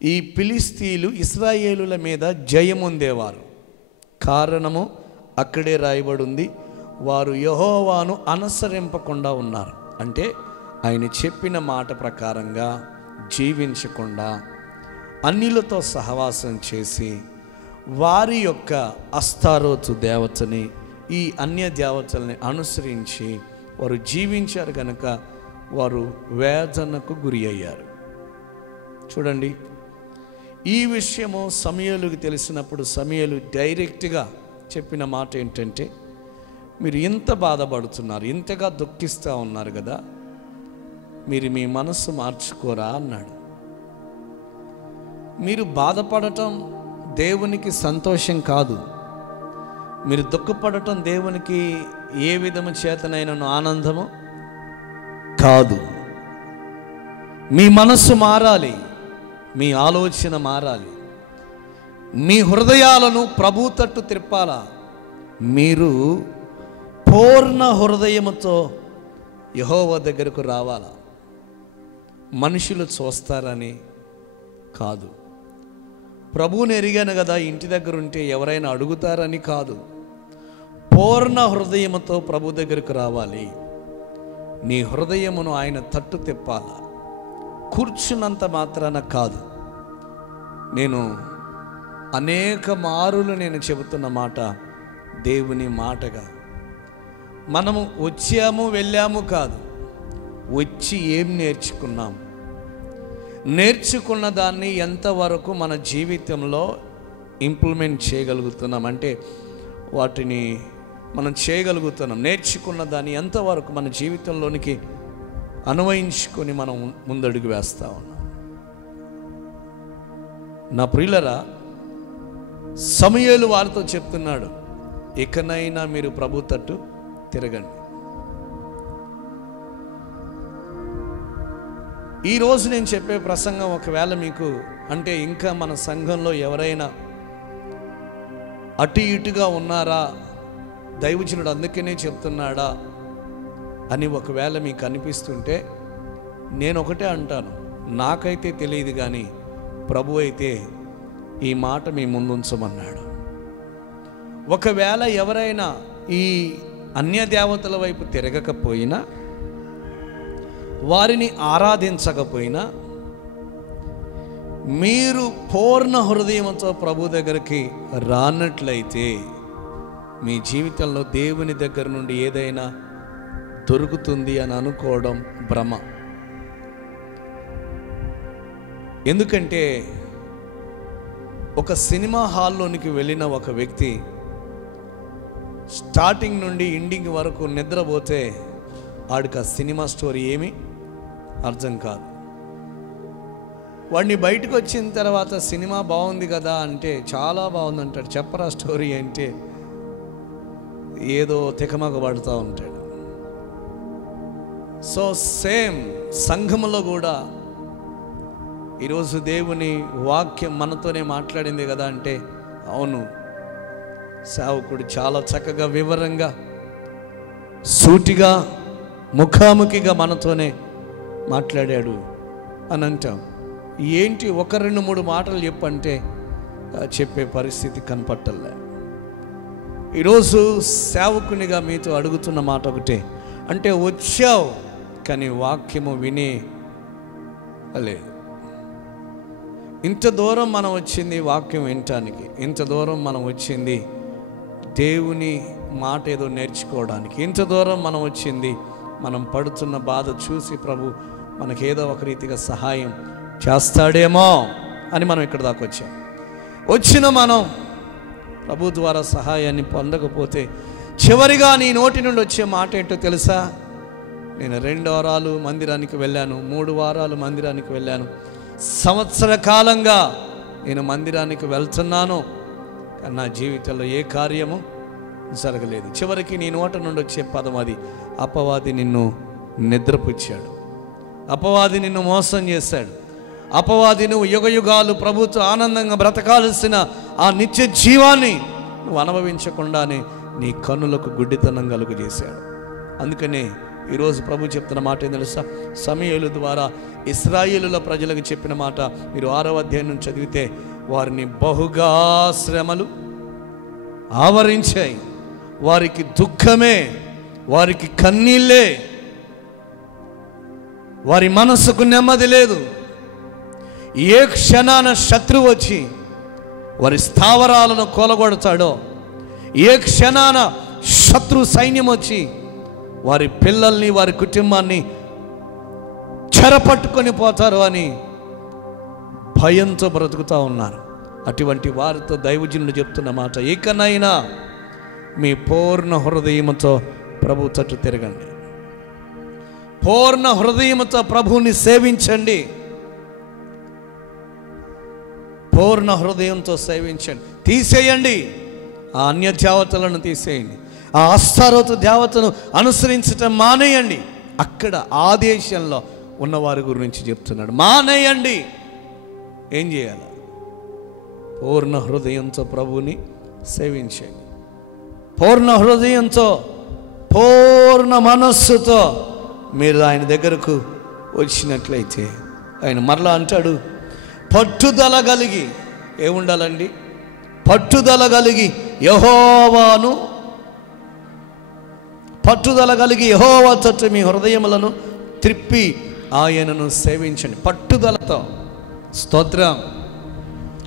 ఈ ఫిలిష్తీయులు ఇశ్రాయేలుల మీద జయముందేవారు. కారణము అక్కడే రాయబడి ఉంది, వారు యెహోవాను అనుసరింపకుండా ఉన్నారు. అంటే ఆయన చెప్పిన మాట ప్రకారంగా జీవించకుండా అన్యులతో సహవాసం చేసి వారి యొక్క అస్తారోతు దేవతని, ఈ అన్య దేవతల్ని అనుసరించి వారు జీవించారు కనుక వారు వేదనకు గురి అయ్యారు. చూడండి, ఈ విషయము సమూయేలుకి తెలిసినప్పుడు సమూయేలు డైరెక్ట్గా చెప్పిన మాట ఏంటంటే, మీరు ఇంత బాధపడుతున్నారు, ఇంతగా దుఃఖిస్తూ ఉన్నారు కదా, మీరు మీ మనస్సు మార్చుకోరా అన్నాడు. మీరు బాధపడటం దేవునికి సంతోషం కాదు, మీరు దుఃఖపడటం దేవునికి ఏ విధము చేతనైన ఆనందము కాదు. మీ మనస్సు మారాలి, మీ ఆలోచన మారాలి, మీ హృదయాలను ప్రభు తట్టు త్రిప్పాలా. మీరు పూర్ణ హృదయముతో యెహోవా దగ్గరకు రావాలా. మనుషులు చూస్తారని కాదు, ప్రభువుని ఎరిగాను కదా ఇంటి దగ్గర ఉంటే ఎవరైనా అడుగుతారని కాదు, పూర్ణ హృదయముతో ప్రభు దగ్గరకు రావాలి. నీ హృదయమును ఆయన తట్టు తిప్పాలా. కూర్చున్నంత మాత్రాన కాదు. నేను అనేక మారులు నేను చెబుతున్న మాట దేవుని మాటగా, మనము వచ్చాము వెళ్ళాము కాదు, వచ్చి ఏం నేర్చుకున్నాం, నేర్చుకున్న దాన్ని ఎంతవరకు మన జీవితంలో ఇంప్లిమెంట్ చేయగలుగుతున్నాం, అంటే వాటిని మనం చేయగలుగుతున్నాం, నేర్చుకున్న దాన్ని ఎంతవరకు మన జీవితంలోనికి అన్వయించుకొని మనం ముందడుగు వేస్తా ఉన్నాం. నా ప్రియులరా, సమూయేలు వారితో చెప్తున్నాడు, ఇకనైనా మీరు ప్రభు తట్టు తిరగండి. ఈరోజు నేను చెప్పే ప్రసంగం ఒకవేళ మీకు అంటే ఇంకా మన సంఘంలో ఎవరైనా అటు ఇటుగా ఉన్నారా, దైవజనుడు అందుకనే చెప్తున్నాడా అని ఒకవేళ మీకు అనిపిస్తుంటే, నేను ఒకటే అంటాను, నాకైతే తెలియదు కానీ ప్రభు అయితే ఈ మాట మీ ముందుంచమన్నాడు. ఒకవేళ ఎవరైనా ఈ అన్య దేవతల వైపు తిరగకపోయినా, వారిని ఆరాధించకపోయినా, మీరు పూర్ణ హృదయంతో ప్రభు దగ్గరికి రానట్లయితే మీ జీవితంలో దేవుని దగ్గర నుండి ఏదైనా దొరుకుతుంది అని అనుకోవడం భ్రమ. ఎందుకంటే ఒక సినిమా హాల్లోనికి వెళ్ళిన ఒక వ్యక్తి స్టార్టింగ్ నుండి ఎండింగ్ వరకు నిద్రపోతే వాడికి ఆ సినిమా స్టోరీ ఏమీ అర్థం కాదు. వాడిని బయటకు వచ్చిన తర్వాత సినిమా బాగుంది కదా అంటే చాలా బాగుంది అంటాడు. చెప్పరా స్టోరీ అంటే ఏదో తికమక పడుతూ ఉంటాడు. సో సేమ్ సంఘములో కూడా ఈరోజు దేవుని వాక్యం మనతోనే మాట్లాడింది కదా అంటే, అవును, సేవకుడు చాలా చక్కగా వివరంగా సూటిగా ముఖాముఖిగా మనతోనే మాట్లాడాడు అని అంటాం. ఏంటి ఒక 2-3 మాటలు చెప్పంటే చెప్పే పరిస్థితి కనపట్టలే. ఈరోజు సేవకునిగా మీతో అడుగుతున్న మాట ఒకటే, అంటే వచ్చావు కానీ వాక్యము వినే లేదు. ఇంత దూరం మనం వచ్చింది వాక్యం వినటానికి, ఇంత దూరం మనం వచ్చింది దేవుని మాట ఏదో నేర్చుకోవడానికి, ఇంత దూరం మనం వచ్చింది మనం పడుతున్న బాధ చూసి ప్రభు మనకేదో ఒక రీతిగా సహాయం చేస్తాడేమో అని మనం ఇక్కడ దాకా వచ్చాం. వచ్చిన మనం ప్రభు ద్వారా సహాయాన్ని పొందకపోతే చివరిగా నీ నోటి నుండి వచ్చే మాట ఏంటో తెలుసా? నేను 2 వారాలు మందిరానికి వెళ్ళాను, 3 వారాలు మందిరానికి వెళ్ళాను, సంవత్సర కాలంగా నేను మందిరానికి వెళ్తున్నాను, కానీ నా జీవితంలో ఏ కార్యము జరగలేదు. చివరికి నీ నోట నుండి వచ్చే పదం అది, అపవాది నిన్ను నిద్రపుచ్చాడు, అపవాది నిన్ను మోసం చేశాడు, అపవాది నువ్వు యుగయుగాలు ప్రభుత్వ ఆనందంగా బ్రతకాల్సిన ఆ నిత్య జీవాన్ని నువ్వు అనుభవించకుండానే నీ కన్నులకు గుడ్డితనం కలుగు చేశాడు. అందుకనే ఈరోజు ప్రభు చెప్తున్న మాట ఏం తెలుసా? సమూయేలు ద్వారా ఇశ్రాయేలుల ప్రజలకు చెప్పిన మాట మీరు 6వ అధ్యాయం నుంచి చదివితే, వారిని బహుగా శ్రమలు ఆవరించాయి, వారికి దుఃఖమే, వారికి కన్నీళ్ళే, వారి మనసుకు నెమ్మది లేదు. ఏ క్షణాన శత్రువు వచ్చి వారి స్థావరాలను కూలగొడతాడో, ఏ క్షణాన శత్రు సైన్యం వచ్చి వారి పిల్లల్ని, వారి కుటుంబాన్ని చెరపట్టుకొని పోతారు అని భయంతో బ్రతుకుతూ ఉన్నారు. అటువంటి వారితో దైవజనులు చెప్తున్న మాట, ఇకనైనా మీ పూర్ణ హృదయంతో ప్రభు తట్టు తిరగండి, పూర్ణ హృదయంతో ప్రభువుని సేవించండి, పూర్ణ హృదయంతో సేవించండి. తీసేయండి ఆ అన్య దేవతలను, తీసేయండి ఆ అస్తారోతు దేవతను అనుసరించటం మానేయండి. అక్కడ ఆ దేశంలో ఉన్నవారి గురించి చెప్తున్నాడు, మానేయండి. ఏం చేయాలి? పూర్ణ హృదయంతో ప్రభువుని సేవించండి, పూర్ణ హృదయంతో, పూర్ణ మనస్సుతో మీరు ఆయన దగ్గరకు వచ్చినట్లయితే ఆయన మరలా అంటాడు, పట్టుదల కలిగి ఏముండాలండి? పట్టుదల కలిగి యెహోవాను, పట్టుదల కలిగి యెహోవా తట్టు మీ హృదయములను త్రిప్పి ఆయనను సేవించండి పట్టుదలతో. స్తోత్రం,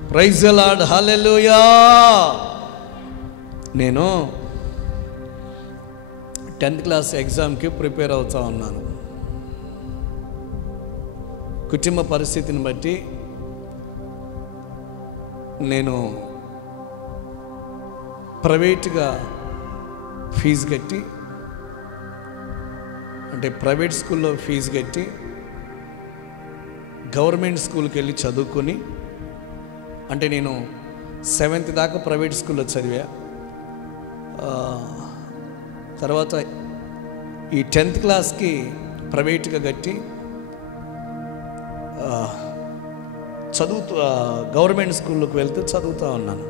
ప్రైజ్ ది లార్డ్, హల్లెలూయా. నేను 10th క్లాస్ ఎగ్జామ్కి ప్రిపేర్ అవుతూ ఉన్నాను. కుటుంబ పరిస్థితిని బట్టి నేను ప్రైవేట్గా ఫీజు కట్టి, అంటే ప్రైవేట్ స్కూల్లో ఫీజు కట్టి గవర్నమెంట్ స్కూల్కి వెళ్ళి చదువుకొని, అంటే నేను 7th దాకా ప్రైవేట్ స్కూల్లో చదివా. తర్వాత ఈ 10th క్లాస్కి ప్రైవేట్గా కట్టి గవర్నమెంట్ స్కూల్లోకి వెళ్తూ చదువుతూ ఉన్నాను.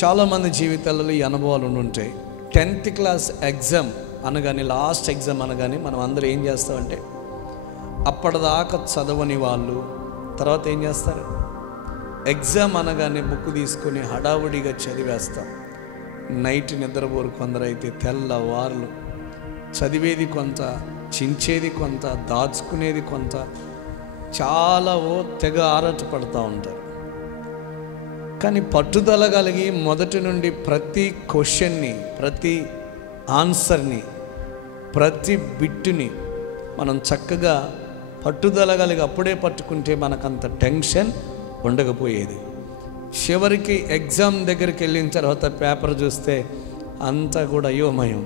చాలామంది జీవితాలలో ఈ అనుభవాలు ఉండుంటాయి. 10th క్లాస్ ఎగ్జామ్ అనగానే, లాస్ట్ ఎగ్జామ్ అనగానే మనం అందరూ ఏం చేస్తామంటే, అప్పటిదాకా చదవని వాళ్ళు తర్వాత ఏం చేస్తారు, ఎగ్జామ్ అనగానే బుక్ తీసుకొని హడావుడిగా చదివేస్తాం. నైట్ నిద్రపోరు కొందరైతే, తెల్లవార్లు చదివేది కొంత, చించేది కొంత, దాచుకునేది కొంత, చాలా తెగ ఆరాటపడుతూ ఉంటారు. కానీ పట్టుదల కలిగి మొదటి నుండి ప్రతి క్వశ్చన్ని, ప్రతి ఆన్సర్ని, ప్రతి బిట్టుని మనం చక్కగా పట్టుదల కలిగి అప్పుడే పట్టుకుంటే మనకంత టెన్షన్ ఉండకపోయేది. చివరికి ఎగ్జామ్ దగ్గరికి వెళ్ళిన తర్వాత పేపర్ చూస్తే అంతా కూడా అయోమయం.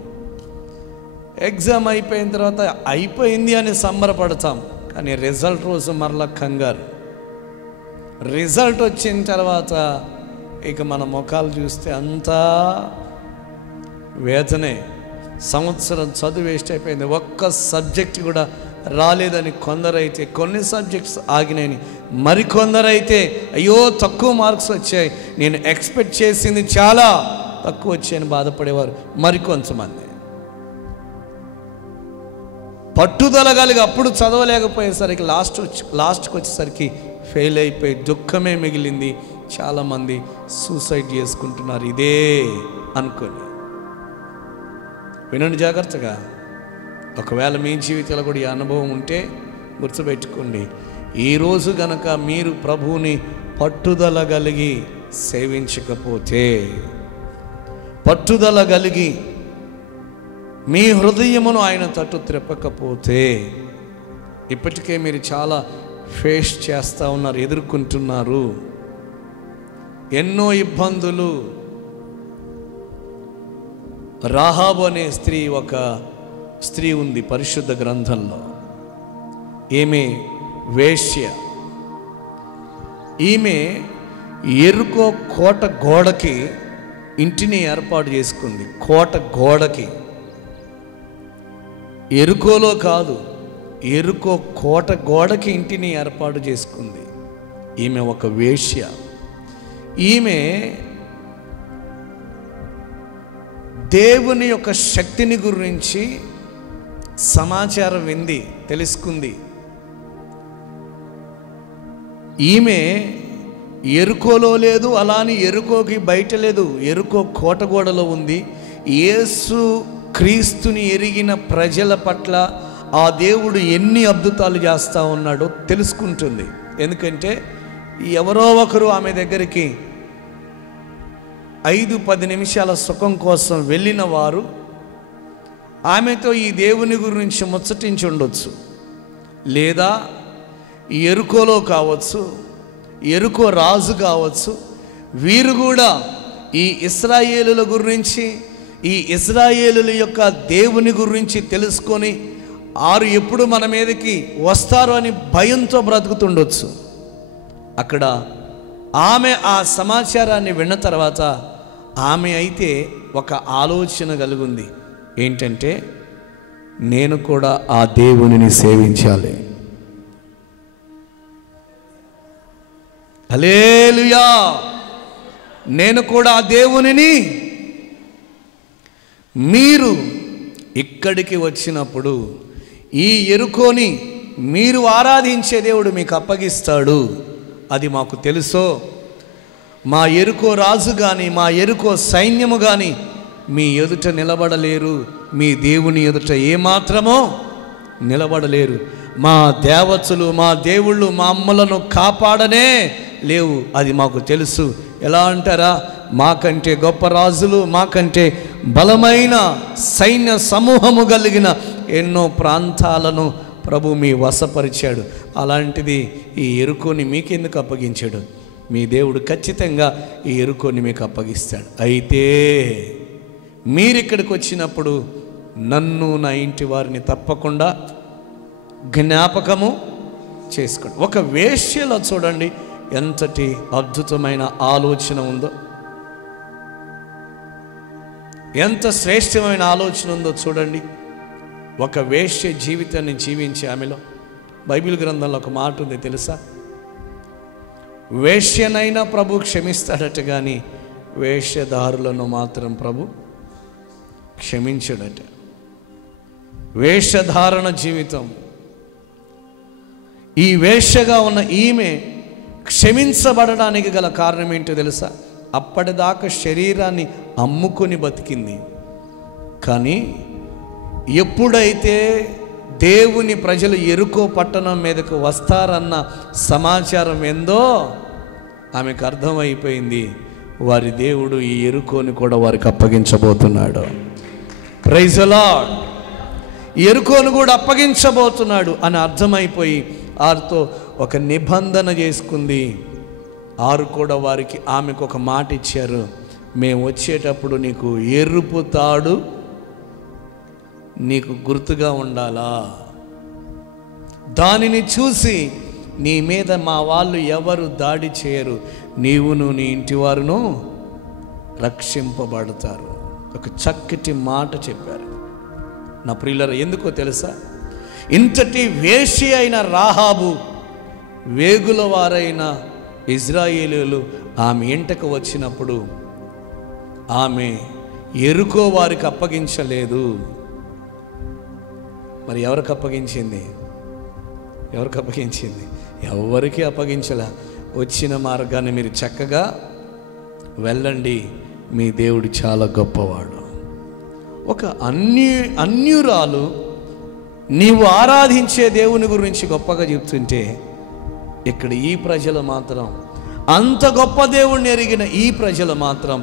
ఎగ్జామ్ అయిపోయిన తర్వాత అయిపోయింది అని సంబరపడతాం, కానీ రిజల్ట్ రోజు మరలా కంగారు. రిజల్ట్ వచ్చిన తర్వాత ఇక మన ముఖాలు చూస్తే అంతా వేదనే. సంవత్సరం చదువు వేస్ట్ అయిపోయింది, ఒక్క సబ్జెక్ట్ కూడా రాలేదని కొందరైతే, కొన్ని సబ్జెక్ట్స్ ఆగినాయని మరికొందరైతే, అయ్యో తక్కువ మార్క్స్ వచ్చాయి, నేను ఎక్స్పెక్ట్ చేసింది చాలా తక్కువ వచ్చాయని బాధపడేవారు మరికొంతమంది. పట్టుదల కలిగి అప్పుడు చదవలేకపోయేసరికి లాస్ట్కి వచ్చేసరికి ఫెయిల్ అయిపోయి దుఃఖమే మిగిలింది. చాలామంది సూసైడ్ చేసుకుంటున్నారు ఇదే అనుకొని. వినండి జాగ్రత్తగా. ఒకవేళ మీ జీవితంలో కూడా ఈ అనుభవం ఉంటే గుర్తుపెట్టుకోండి, ఈరోజు గనక మీరు ప్రభువుని పట్టుదల కలిగి సేవించకపోతే, పట్టుదల కలిగి మీ హృదయమును ఆయన తట్టు త్రిప్పకపోతే, ఇప్పటికే మీరు చాలా ఫేస్ చేస్తూ ఉన్నారు, ఎదుర్కొంటున్నారు ఎన్నో ఇబ్బందులు. రాహాబు అనే ఒక స్త్రీ ఉంది పరిశుద్ధ గ్రంథంలో. ఈమె వేశ్య. ఈమె ఎరుకో కోట గోడకి ఇంటిని ఏర్పాటు చేసుకుంది. కోట గోడకి, ఎరుకోలో కాదు, ఎరుకో కోట గోడకి ఇంటిని ఏర్పాటు చేసుకుంది. ఈమె ఒక వేశ్య. ఈమె దేవుని యొక్క శక్తిని గురించి సమాచారం వింది, తెలుసుకుంది. ఈమె ఎరుకోలో లేదు, అలాని ఎరుకోకి బయట లేదు, ఎరుకో కోటగోడలో ఉంది. యేసు క్రీస్తుని ఎరిగిన ప్రజల పట్ల ఆ దేవుడు ఎన్ని అద్భుతాలు చేస్తూ ఉన్నాడో తెలుసుకుంటుంది. ఎందుకంటే ఎవరో ఒకరు ఆమె దగ్గరికి 5-10 నిమిషాల సుఖం కోసం వెళ్ళిన వారు ఆమెతో ఈ దేవుని గురించి ముచ్చటించి ఉండొచ్చు. లేదా ఎరుకోలో కావచ్చు, ఎరుకో రాజు కావచ్చు, వీరు కూడా ఈ ఇశ్రాయేలుల గురించి, ఈ ఇశ్రాయేలుల యొక్క దేవుని గురించి తెలుసుకొని వారు ఎప్పుడు మన మీదకి వస్తారు అని భయంతో బ్రతుకుతుండొచ్చు. అక్కడ ఆమె ఆ సమాచారాన్ని విన్న తర్వాత ఆమె అయితే ఒక ఆలోచన కలిగింది. ఏంటంటే, నేను కూడా ఆ దేవునిని సేవించాలి. హల్లెలూయా! నేను కూడా ఆ దేవునిని, మీరు ఇక్కడికి వచ్చినప్పుడు ఈ ఎరుకోని మీరు ఆరాధించే దేవుడు మీకు అప్పగిస్తాడు, అది మాకు తెలుసో. మా ఎరుకో రాజు కానీ మా ఎరుకో సైన్యము కానీ మీ ఎదుట నిలబడలేరు, మీ దేవుని ఎదుట ఏమాత్రమో నిలబడలేరు. మా దేవతలు, మా దేవుళ్ళు మా అమ్మలను కాపాడనే లేవు, అది మాకు తెలుసు. ఎలా అంటారా, మాకంటే గొప్ప రాజులు, మాకంటే బలమైన సైన్య సమూహము కలిగిన ఎన్నో ప్రాంతాలను ప్రభు మీ వశపరిచాడు. అలాంటిది ఈ ఎరుకోని మీకెందుకు అప్పగించాడు? మీ దేవుడు ఖచ్చితంగా ఈ ఎరుకోని మీకు అప్పగిస్తాడు. అయితే మీరిక్కడికి వచ్చినప్పుడు నన్ను, నా ఇంటి వారిని తప్పకుండా జ్ఞాపకము చేసుకోండి. ఒక వేశ్యలో చూడండి ఎంతటి అద్భుతమైన ఆలోచన ఉందో, ఎంత శ్రేష్టమైన ఆలోచన ఉందో చూడండి. ఒక వేశ్య జీవితాన్ని జీవించే ఆమెలో బైబిల్ గ్రంథంలో ఒక మాట ఉంది తెలుసా? వేశ్యనైనా ప్రభు క్షమిస్తాడట, కానీ వేశ్యదారులను మాత్రం ప్రభు క్షమించడట. వేషధారణ జీవితం. ఈ వేశ్యగా ఉన్న ఈమె క్షమించబడడానికి గల కారణం ఏంటో తెలుసా? అప్పటిదాకా శరీరాన్ని అమ్ముకొని బతికింది, కానీ ఎప్పుడైతే దేవుని ప్రజలు ఎరుకో పట్టణం మీదకు వస్తారన్న సమాచారం ఏందో ఆమెకు అర్థమైపోయింది. వారి దేవుడు ఈ ఎరుకోని కూడా వారికి అప్పగించబోతున్నాడు. Praise the Lord. ఎరుకోను కూడా అప్పగించబోతున్నాడు అని అర్థమైపోయి వారితో ఒక నిబంధన చేసుకుంది. వారు కూడా వారికి ఆమెకు ఒక మాట ఇచ్చారు, మేము వచ్చేటప్పుడు నీకు ఎరుపు తాడు నీకు గుర్తుగా ఉండాలా, దానిని చూసి నీ మీద మా వాళ్ళు ఎవరు దాడి చేయరు, నీవును నీ ఇంటి వారును రక్షింపబడతారు. ఒక చక్కటి మాట చెప్పారు. నా ప్రియులారా, ఎందుకో తెలుసా? ఇంతటి వేశ్య అయిన రాహాబు, వేగుల వారైన ఇజ్రాయేలీయులు ఆమె ఇంటకు వచ్చినప్పుడు ఆమె ఎరుకో వారికి అప్పగించలేదు. మరి ఎవరికి అప్పగించింది? ఎవరికి అప్పగించింది? ఎవరికి అప్పగించలా. వచ్చిన మార్గాన్ని మీరు చక్కగా వెళ్ళండి, మీ దేవుడు చాలా గొప్పవాడు. ఒక అన్యురాలు నీవు ఆరాధించే దేవుని గురించి గొప్పగా చెప్తుంటే, ఇక్కడ ఈ ప్రజలు మాత్రం, అంత గొప్ప దేవుణ్ణి ఎరిగిన ఈ ప్రజలు మాత్రం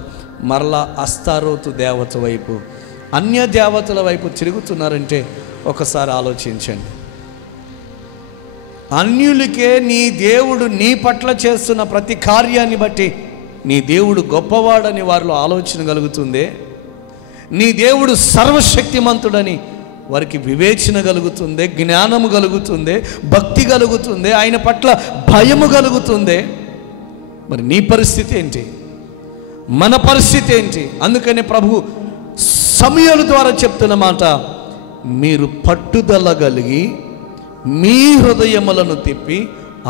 మరలా అస్తారోతు దేవత వైపు, అన్య దేవతల వైపు తిరుగుతున్నారంటే ఒకసారి ఆలోచించండి. అన్యులకే నీ దేవుడు నీ పట్ల చేస్తున్న ప్రతి కార్యాన్ని బట్టి నీ దేవుడు గొప్పవాడని వారిలో ఆలోచన కలుగుతుంది. నీ దేవుడు సర్వశక్తిమంతుడని వారికి వివేచన కలుగుతుంది, జ్ఞానము కలుగుతుంది, భక్తి కలుగుతుంది, ఆయన పట్ల భయము కలుగుతుంది. మరి నీ పరిస్థితి ఏంటి? మన పరిస్థితి ఏంటి? అందుకని ప్రభు సమూయేలు ద్వారా చెప్తున్న మాట, మీరు పట్టుదల కలిగి మీ హృదయములను తిప్పి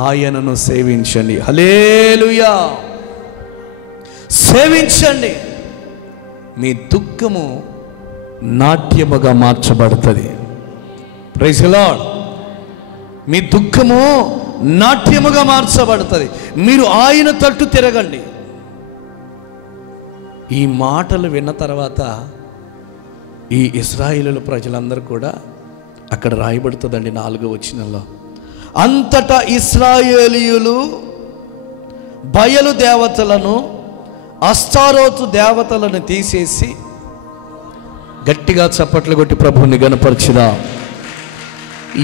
ఆయనను సేవించండి. హల్లెలూయా! సేవించండి. మీ దుఃఖము నాట్యముగా మార్చబడుతుంది. Praise the lord. మీ దుఃఖము నాట్యముగా మార్చబడుతుంది. మీరు ఆయన తట్టు తిరగండి. ఈ మాటలు విన్న తర్వాత ఈ ఇశ్రాయేలు ప్రజలందరూ కూడా అక్కడ రాయబడుతుందండి 4వ వచనంలో, అంతటా ఇశ్రాయేలీయులు బయలు దేవతలను అస్తారోతు దేవతలను తీసేసి, గట్టిగా చప్పట్లు కొట్టి ప్రభువుని గణపరచుదాం,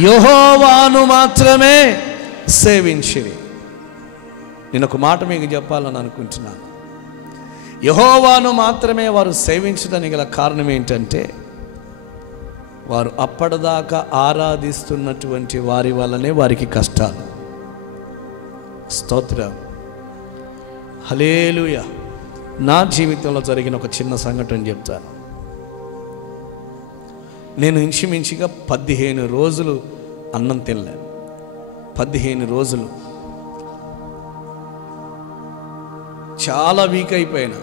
యెహోవాను మాత్రమే సేవించిరి. నేను ఒక మాట మీకు చెప్పాలని అనుకుంటున్నాను. యెహోవాను మాత్రమే వారు సేవించడానికి గల కారణం ఏంటంటే, వారు అప్పటిదాకా ఆరాధిస్తున్నటువంటి వారి వల్లనే వారికి కష్టాలు. స్తోత్రం, హల్లెలూయా. నా జీవితంలో జరిగిన ఒక చిన్న సంఘటన చెప్తాను. నేను ఇంచుమించుగా 15 రోజులు అన్నం తినలేను. 15 రోజులు చాలా వీక్ అయిపోయినా.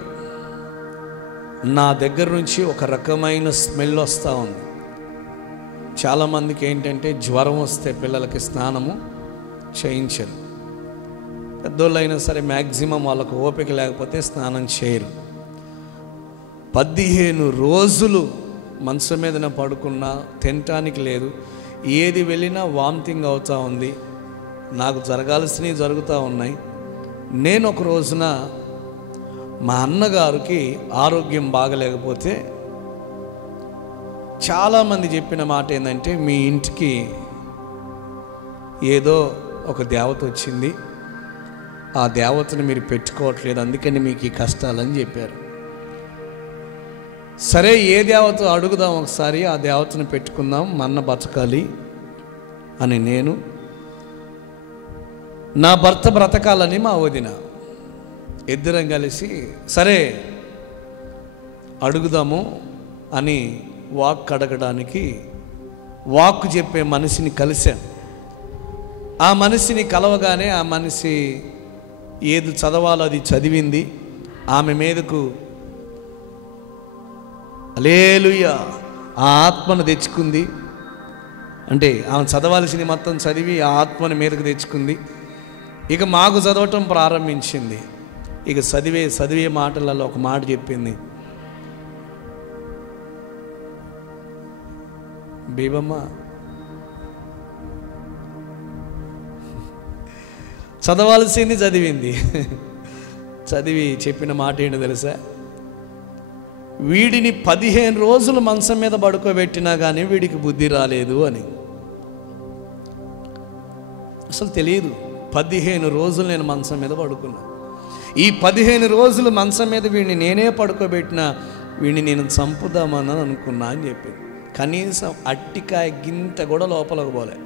నా దగ్గర నుంచి ఒక రకమైన స్మెల్ వస్తూ ఉంది. చాలామందికి ఏంటంటే జ్వరం వస్తే పిల్లలకి స్నానము చేయించరు. పెద్దోళ్ళు అయినా సరే మ్యాక్సిమం వాళ్ళకు ఓపిక లేకపోతే స్నానం చేయరు. 15 రోజులు మనసు మీదన పడుకున్నా, తినటానికి లేదు, ఏది వెళ్ళినా వామిటింగ్ అవుతూ ఉంది. నాకు జరగాల్సినవి జరుగుతూ ఉన్నాయి. నేను ఒక రోజున మా అన్నగారికి ఆరోగ్యం బాగలేకపోతే చాలామంది చెప్పిన మాట ఏంటంటే, మీ ఇంటికి ఏదో ఒక దేవత వచ్చింది, ఆ దేవతను మీరు పెట్టుకోవట్లేదు, అందుకని మీకు ఈ కష్టాలని చెప్పారు. సరే, ఏ దేవత అడుగుదాం ఒకసారి, ఆ దేవతను పెట్టుకుందాం, మన్న బతకాలి అని నేను, నా భర్త బ్రతకాలని మా వదిన ఇద్దరం కలిసి సరే అడుగుదాము అని వాక్ అడగడానికి వాక్ చెప్పే మనిషిని కలిశాను. ఆ మనిషిని కలవగానే ఆ మనిషి ఏది చదవాలో అది చదివింది. ఆమె మీదకు హల్లెలూయా ఆ ఆత్మను తెచ్చుకుంది. అంటే ఆమె చదవాల్సింది మొత్తం చదివి ఆ ఆత్మను మీదకు తెచ్చుకుంది. ఇక మాకు చదవటం ప్రారంభించింది. ఇక చదివే మాటలలో ఒక మాట చెప్పింది, బీబమ్మ చదవాల్సింది చదివింది. చదివి చెప్పిన మాట ఏంటో తెలుసా, వీడిని 15 రోజులు మంచం మీద పడుకోబెట్టినా కానీ వీడికి బుద్ధి రాలేదు అని. అసలు తెలియదు. 15 రోజులు నేను మంచం మీద పడుకున్నా. ఈ 15 రోజులు మంచం మీద వీడిని నేనే పడుకోబెట్టినా వీడిని నేను చంపుదామని అనుకున్నా అని చెప్పింది. కనీసం అట్టికాయ గింత కూడా లోపలికి పోలే.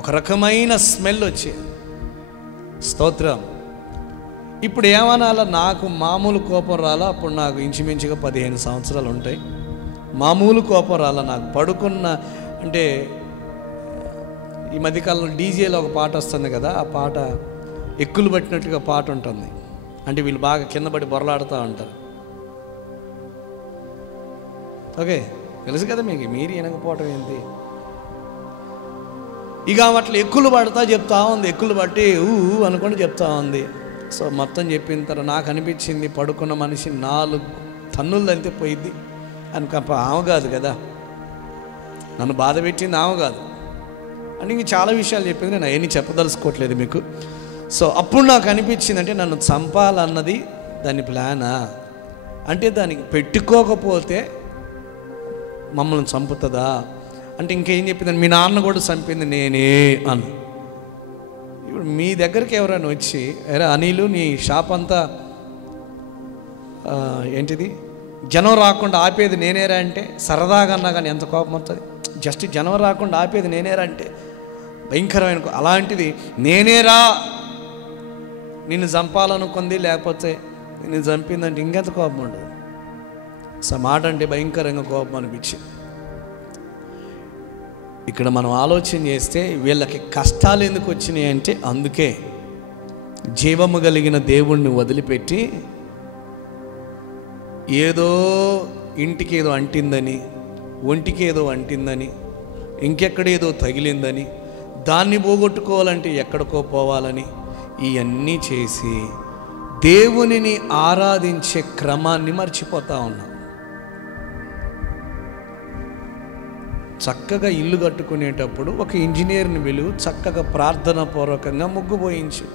ఒక రకమైన స్మెల్ వచ్చేది. స్తోత్రం. ఇప్పుడు ఏమనాలా, నాకు మామూలు కోపం రాలా. అప్పుడు నాకు ఇంచుమించుగా 15 సంవత్సరాలు ఉంటాయి. మామూలు కోపం రాలా నాకు. పడుకున్న అంటే ఈ మధ్యకాలంలో డీజేలో ఒక పాట వస్తుంది కదా, ఆ పాట ఎక్కులు పట్టినట్టుగా పాట ఉంటుంది. అంటే వీళ్ళు బాగా కింద పడి బొరలాడుతూ ఉంటారు. ఓకే, తెలుసు కదా మీకు, మీరు వినకపోవటం ఏంటి. ఇక అట్లా ఎక్కులు పడతా చెప్తా ఉంది. ఎక్కులు పట్టి అనుకొని చెప్తా ఉంది. సో మొత్తం చెప్పిన తర్వాత నాకు అనిపించింది, పడుకున్న మనిషి 4 తన్నులు అంతే పోయిద్ది అనుకప్ప. ఆమె కాదు కదా నన్ను బాధ పెట్టింది, ఆమె కాదు అని ఇంక చాలా విషయాలు చెప్పింది. నేను అవన్నీ చెప్పదలుచుకోవట్లేదు మీకు. సో అప్పుడు నాకు అనిపించింది, అంటే నన్ను చంపాలన్నది దాని ప్లానా, అంటే దానికి పెట్టుకోకపోతే మమ్మల్ని చంపుతుందా అంటే ఇంకేం చెప్పిందని, మీ నాన్న కూడా చంపింది నేనే అన్న. ఇప్పుడు మీ దగ్గరికి ఎవరైనా వచ్చి, అరే అనిలు నీ షాప్ అంతా ఏంటిది జనం రాకుండా ఆపేది నేనేరా అంటే, సరదాగా అన్నా కానీ ఎంత కోపం వస్తుంది. జస్ట్ జనం రాకుండా ఆపేది నేనేరా అంటే భయంకరమైన. అలాంటిది నేనేరా నిన్ను చంపాలనుకుంది, లేకపోతే నిన్ను చంపిందంటే ఇంకెంత కోపం ఉండదు. సో మాట అంటే భయంకరంగా కోపం అనిపించింది. ఇక్కడ మనం ఆలోచన చేస్తే వీళ్ళకి కష్టాలు ఎందుకు వచ్చినాయి అంటే, అందుకే జీవము కలిగిన దేవుణ్ణి వదిలిపెట్టి ఏదో ఇంటికి ఏదో అంటిందని, ఒంటికి ఏదో అంటిందని, ఇంకెక్కడేదో తగిలిందని, దాన్ని పోగొట్టుకోవాలంటే ఎక్కడికో పోవాలని ఇవన్నీ చేసి దేవునిని ఆరాధించే క్రమాన్ని మర్చిపోతా ఉన్నాం. చక్కగా ఇల్లు కట్టుకునేటప్పుడు ఒక ఇంజనీర్ని పిలువు, చక్కగా ప్రార్థనా పూర్వకంగా ముగ్గు పోయించు.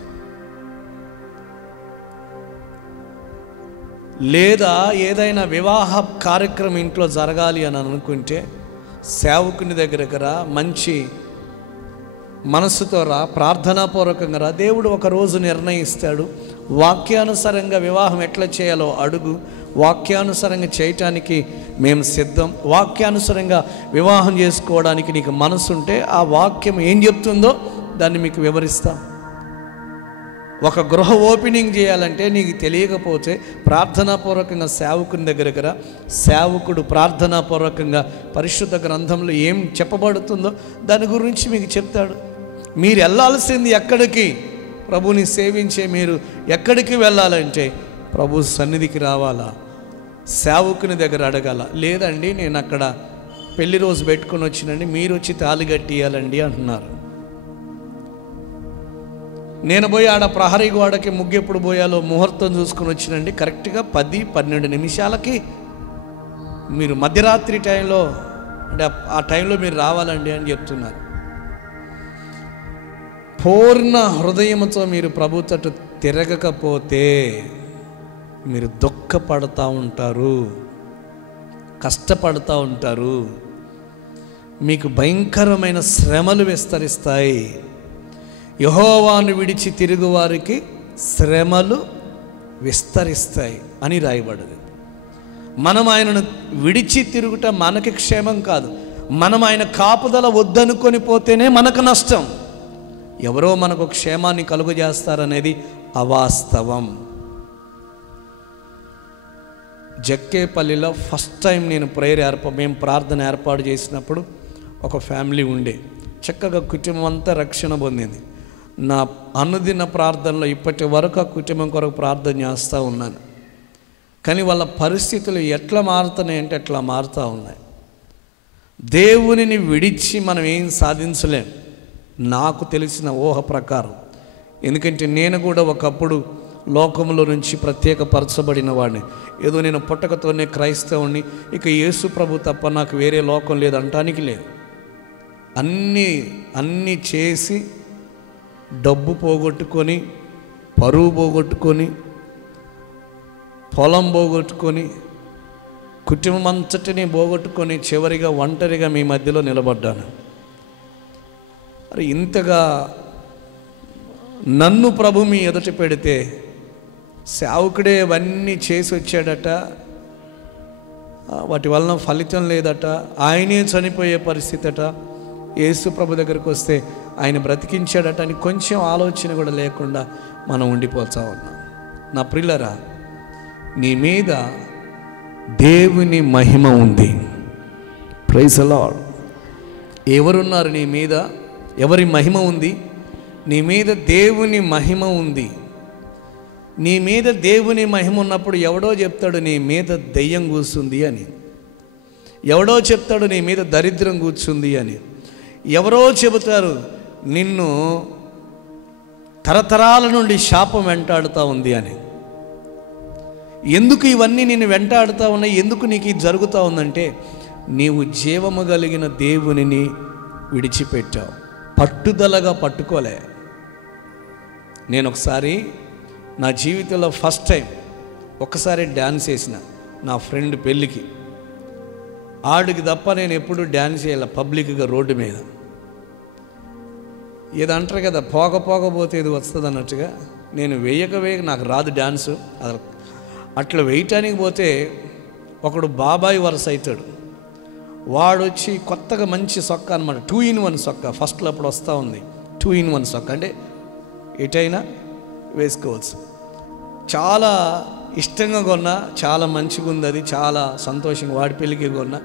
లేదా ఏదైనా వివాహ కార్యక్రమం ఇంట్లో జరగాలి అని అనుకుంటే సేవకుని దగ్గరకు రా, మంచి మనసుతో రా, ప్రార్థనాపూర్వకంగా రా. దేవుడు ఒక రోజు నిర్ణయిస్తాడు. వాక్యానుసారంగా వివాహం ఎట్లా చేయాలో అడుగు. వాక్యానుసారంగా చేయటానికి మేము సిద్ధం. వాక్యానుసారంగా వివాహం చేసుకోవడానికి నీకు మనసు ఉంటే ఆ వాక్యం ఏం చెప్తుందో దాన్ని మీకు వివరిస్తాం. ఒక గృహ ఓపెనింగ్ చేయాలంటే నీకు తెలియకపోతే ప్రార్థనాపూర్వకంగా సేవకుని దగ్గరకు రా. సేవకుడు ప్రార్థనాపూర్వకంగా పరిశుద్ధ గ్రంథంలో ఏం చెప్పబడుతుందో దాని గురించి మీకు చెప్తాడు. మీరు వెళ్ళాల్సింది ఎక్కడికి? ప్రభుని సేవించే మీరు ఎక్కడికి వెళ్ళాలంటే ప్రభు సన్నిధికి రావాలా, సేవకుని దగ్గర అడగాల. లేదండి నేను అక్కడ పెళ్లి రోజు పెట్టుకొని వచ్చినండి, మీరు వచ్చి తాళి కట్టియాలండి అంటున్నారు. నేను పోయి ఆడ ప్రహరీ గోడకి ముగ్గు ఎప్పుడు పోయాలో ముహూర్తం చూసుకొని వచ్చినండి, కరెక్ట్గా 10-12 నిమిషాలకి మీరు మధ్యరాత్రి టైంలో అంటే ఆ టైంలో మీరు రావాలండి అని చెప్తున్నారు. పూర్ణ హృదయంతో మీరు ప్రభు తట్టు తిరగకపోతే మీరు దుఃఖపడతా ఉంటారు, కష్టపడతా ఉంటారు, మీకు భయంకరమైన శ్రమలు విస్తరిస్తాయి. యెహోవాను విడిచి తిరుగు వారికి శ్రమలు విస్తరిస్తాయి అని రాయబడింది. మనం ఆయనను విడిచి తిరుగుట మనకి క్షేమం కాదు. మనం ఆయన కాపుదల వద్దనుకొని పోతేనే మనకు నష్టం. ఎవరో మనకు క్షేమాన్ని కలుగజేస్తారనేది అవాస్తవం. జక్కేపల్లిలో ఫస్ట్ టైం నేను మేము ప్రార్థన ఏర్పాటు చేసినప్పుడు ఒక ఫ్యామిలీ ఉండే, చక్కగా కుటుంబం అంతా రక్షణ పొందింది. నా అనుదిన ప్రార్థనలో ఇప్పటి వరకు ఆ కుటుంబం కొరకు ప్రార్థన చేస్తూ ఉన్నాను. కానీ వాళ్ళ పరిస్థితులు ఎట్లా మారుతున్నాయంటే అట్లా మారుతూ ఉన్నాయి. దేవునిని విడిచి మనం ఏం సాధించలేం నాకు తెలిసిన ఊహ ప్రకారం. ఎందుకంటే నేను కూడా ఒకప్పుడు లోకంలో నుంచి ప్రత్యేకపరచబడిన వాడిని. ఏదో నేను పుట్టకతోనే క్రైస్తవుని, ఇక యేసు ప్రభు తప్ప నాకు వేరే లోకం లేదు అంటానికి లేదు. అన్నీ చేసి డబ్బు పోగొట్టుకొని, పరువు పోగొట్టుకొని, పొలం పోగొట్టుకొని, కుటుంబం అంతటిని పోగొట్టుకొని చివరిగా ఒంటరిగా మీ మధ్యలో నిలబడ్డాను. మరి ఇంతగా నన్ను ప్రభు మీ ఎదుట పెడితే సేవకుడే అవన్నీ చేసి వచ్చాడట, వాటి వలన ఫలితం లేదట, ఆయనే చనిపోయే పరిస్థితి అట, యేసు ప్రభు దగ్గరికి వస్తే ఆయన బ్రతికించాడట అని కొంచెం ఆలోచన కూడా లేకుండా మనం ఉండిపోతా ఉన్నాం. నా ప్రియులారా, నీ మీద దేవుని మహిమ ఉంది. Praise the lord. ఎవరున్నారు నీ మీద? ఎవరి మహిమ ఉంది? నీ మీద దేవుని మహిమ ఉంది. నీ మీద దేవుని మహిమ ఉన్నప్పుడు ఎవడో చెప్తాడు నీ మీద దెయ్యం కూర్చుంది అని, ఎవడో చెప్తాడు నీ మీద దరిద్రం కూర్చుంది అని, ఎవరో చెబుతారు నిన్ను తరతరాల నుండి శాపం వెంటాడుతూ ఉంది అని. ఎందుకు ఇవన్నీ నిన్ను వెంటాడుతూ ఉన్నాయి? ఎందుకు నీకు ఇది జరుగుతూ ఉందంటే నీవు జీవము కలిగిన దేవునిని విడిచిపెట్టావు, పట్టుదలగా పట్టుకోలే. నేను ఒకసారి నా జీవితంలో ఫస్ట్ టైం ఒకసారి డ్యాన్స్ వేసిన నా ఫ్రెండ్ పెళ్ళికి. ఆడికి తప్ప నేను ఎప్పుడు డ్యాన్స్ చేయాలి పబ్లిక్గా రోడ్డు మీద. ఏదో అంటారు కదా, పోకపోతే ఇది వస్తుంది అన్నట్టుగా నేను వేయక నాకు రాదు డ్యాన్సు. అట్లా వేయటానికి పోతే ఒకడు బాబాయ్ వరుస అవుతాడు. వాడు వచ్చి కొత్తగా మంచి సొక్క అనమాట, 2-in-1 సొక్క. ఫస్ట్లో అప్పుడు వస్తూ ఉంది 2-in-1 సొక్క, అంటే ఎటైనా వేసుకోవచ్చు. చాలా ఇష్టంగా కొన్నా, చాలా మంచిగా ఉంది, అది చాలా సంతోషంగా వాడి పెళ్ళికి కొన్నా.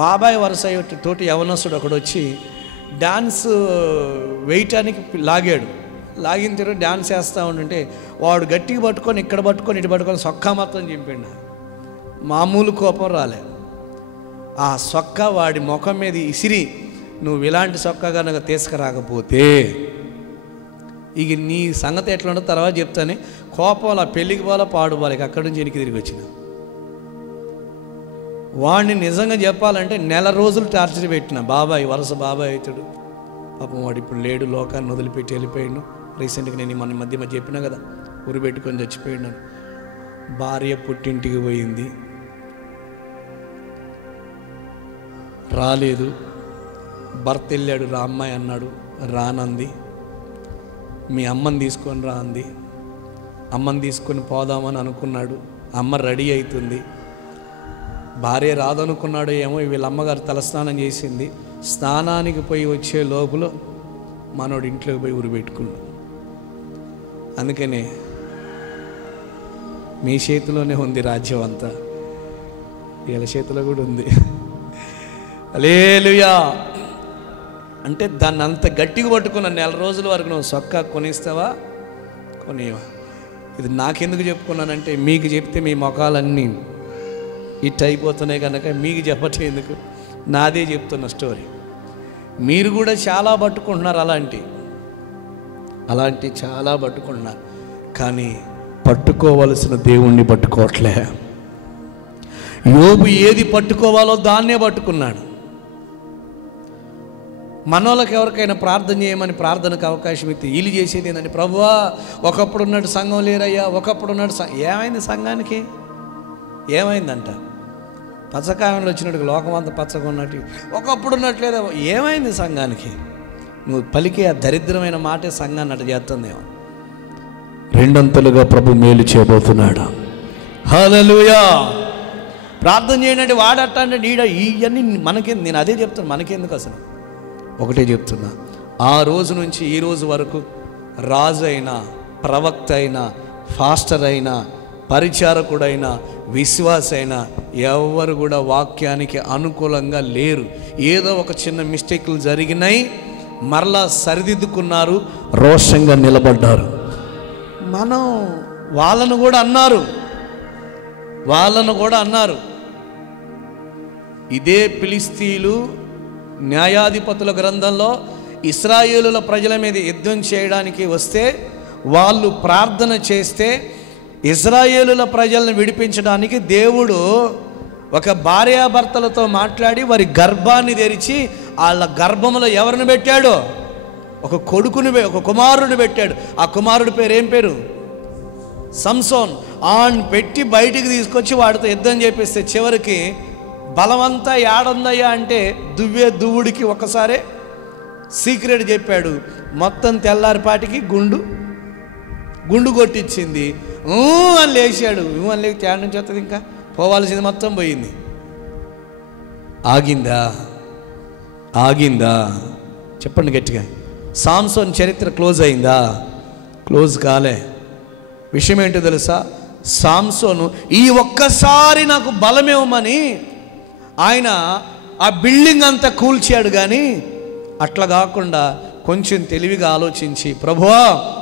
బాబాయ్ వరుస తోటి యవనస్తుడు ఒకడు వచ్చి డ్యాన్స్ వేయటానికి లాగాడు. లాగిన తర్వాత డ్యాన్స్ చేస్తూ ఉంటుంటే వాడు గట్టిగా పట్టుకొని ఇక్కడ పట్టుకొని ఇటు పట్టుకొని సొక్కా మాత్రం చింపాడు. మామూలు కోపం రాలే. ఆ సొక్క వాడి ముఖం మీద ఇసిరి, నువ్వు ఇలాంటి సొక్క కనుక తీసుకురాకపోతే ఇక నీ సంగతి ఎట్లా ఉండదు తర్వాత చెప్తానే. కోపం ఆ పెళ్ళికి పోలా పాడుకోవాలి, అక్కడి నుంచి వెనక్కి తిరిగి వచ్చిన వాడిని నిజంగా చెప్పాలంటే నెల రోజులు టార్చర్ పెట్టిన. బాబాయ్, వరుస బాబాయ్ అవుతాడు పాపం, వాడు ఇప్పుడు లేడు, లోకాన్ని వదిలిపెట్టి వెళ్ళిపోయాడు. రీసెంట్గా నేను మన మధ్య చెప్పినా కదా, ఉరి పెట్టుకొని చచ్చిపోయాడు. భార్య పుట్టింటికి పోయింది, రాలేదు. భర్త వెళ్ళాడు, రా అమ్మాయి అన్నాడు, రానంది. మీ అమ్మని తీసుకొని రా అంది. అమ్మని తీసుకొని పోదామని అనుకున్నాడు. అమ్మ రెడీ అవుతుంది. భార్య రాదనుకున్నాడు ఏమో, వీళ్ళ అమ్మగారు తలస్నానం చేసింది. స్నానానికి పోయి వచ్చే లోపల మనోడు ఇంట్లోకి పోయి ఉరి పెట్టుకున్నాడు. అందుకనే మీ చేతిలోనే ఉంది రాజ్యం అంతా, వీళ్ళ చేతిలో కూడా ఉంది. హల్లెలూయా. అంటే దాన్ని అంత గట్టిగా పట్టుకున్న నెల రోజుల వరకు నువ్వు సొక్కా కొనిస్తావా, కొనివా? ఇది నాకెందుకు చెప్పుకున్నానంటే, మీకు చెప్తే మీ మొఖాలన్నీ ఇట్ అయిపోతున్నాయి కనుక మీకు చెప్పటం ఎందుకు, నాదే చెప్తున్న స్టోరీ. మీరు కూడా చాలా పట్టుకుంటున్నారు, అలాంటి చాలా పట్టుకుంటున్నారు. కానీ పట్టుకోవలసిన దేవుణ్ణి పట్టుకోవట్లే. యోబు ఏది పట్టుకోవాలో దాన్నే పట్టుకున్నాడు. మనోళ్ళకి ఎవరికైనా ప్రార్థన చేయమని ప్రార్థనకు అవకాశం ఇస్తే వీళ్ళు చేసేది ఏంటంటే, ప్రభువా ఒకప్పుడు ఉన్నాడు సంఘం లేరయ్యా, ఒకప్పుడు ఉన్నాడు ఏమైంది సంఘానికి? ఏమైందంట? పచ్చకాయంలో వచ్చినట్టు లోకమంతా పచ్చగా ఉన్నట్టు ఒకప్పుడు ఉన్నట్లేదా? ఏమైంది సంఘానికి? నువ్వు పలికే ఆ దరిద్రమైన మాటే సంఘాన్ని అట్ట చేస్తుందేమో. రెండంతలుగా ప్రభు మేలు చేయబోతున్నాడు. హల్లెలూయా. ప్రార్థన చేయండి వాడట్ట అంటే ఇవన్నీ మనకేంది? నేను అదే చెప్తాను, మనకెందుకు అసలు? ఒకటే చెప్తున్నా, ఆ రోజు నుంచి ఈ రోజు వరకు రాజు అయినా, ప్రవక్త అయినా, ఫాస్టర్ అయినా, పరిచారకుడైనా, విశ్వాస అయినా ఎవరు కూడా వాక్యానికి అనుకూలంగా లేరు. ఏదో ఒక చిన్న మిస్టేక్లు జరిగినాయి, మరలా సరిదిద్దుకున్నారు, రోషంగా నిలబడ్డారు. మనం వాళ్ళను కూడా అన్నారు. ఇదే ఫిలిష్తీయులు న్యాయాధిపతుల గ్రంథంలో ఇశ్రాయేలుల ప్రజల మీద యుద్ధం చేయడానికి వస్తే, వాళ్ళు ప్రార్థన చేస్తే ఇశ్రాయేలుల ప్రజలను విడిపించడానికి దేవుడు ఒక భార్యాభర్తలతో మాట్లాడి వారి గర్భాన్ని తెరిచి వాళ్ళ గర్భంలో ఎవరిని పెట్టాడు? ఒక కుమారుడిని పెట్టాడు. ఆ కుమారుడి పేరు ఏం పేరు? సంసోన్. ఆన్ పెట్టి బయటికి తీసుకొచ్చి వాడితో యుద్ధం చేపిస్తే చివరికి బలమంతా ఏడుందయ్యా అంటే దువ్వుడికి ఒకసారి సీక్రెట్ చెప్పాడు. మొత్తం తెల్లారిపాటికి గుండు కొట్టించింది. అని లేచాడు. అని లేక తేడా నుంచి వస్తుంది, ఇంకా పోవాల్సింది మొత్తం పోయింది. ఆగిందా? చెప్పండి గట్టిగా. సాంసోన్ చరిత్ర క్లోజ్ అయిందా? క్లోజ్ కాలే. విషయం ఏంటో తెలుసా? సాంసోను ఈ ఒక్కసారి నాకు బలమేమని ఆయన ఆ బిల్డింగ్ అంతా కూల్చాడు. కానీ అట్లా కాకుండా కొంచెం తెలివిగా ఆలోచించి, ప్రభువా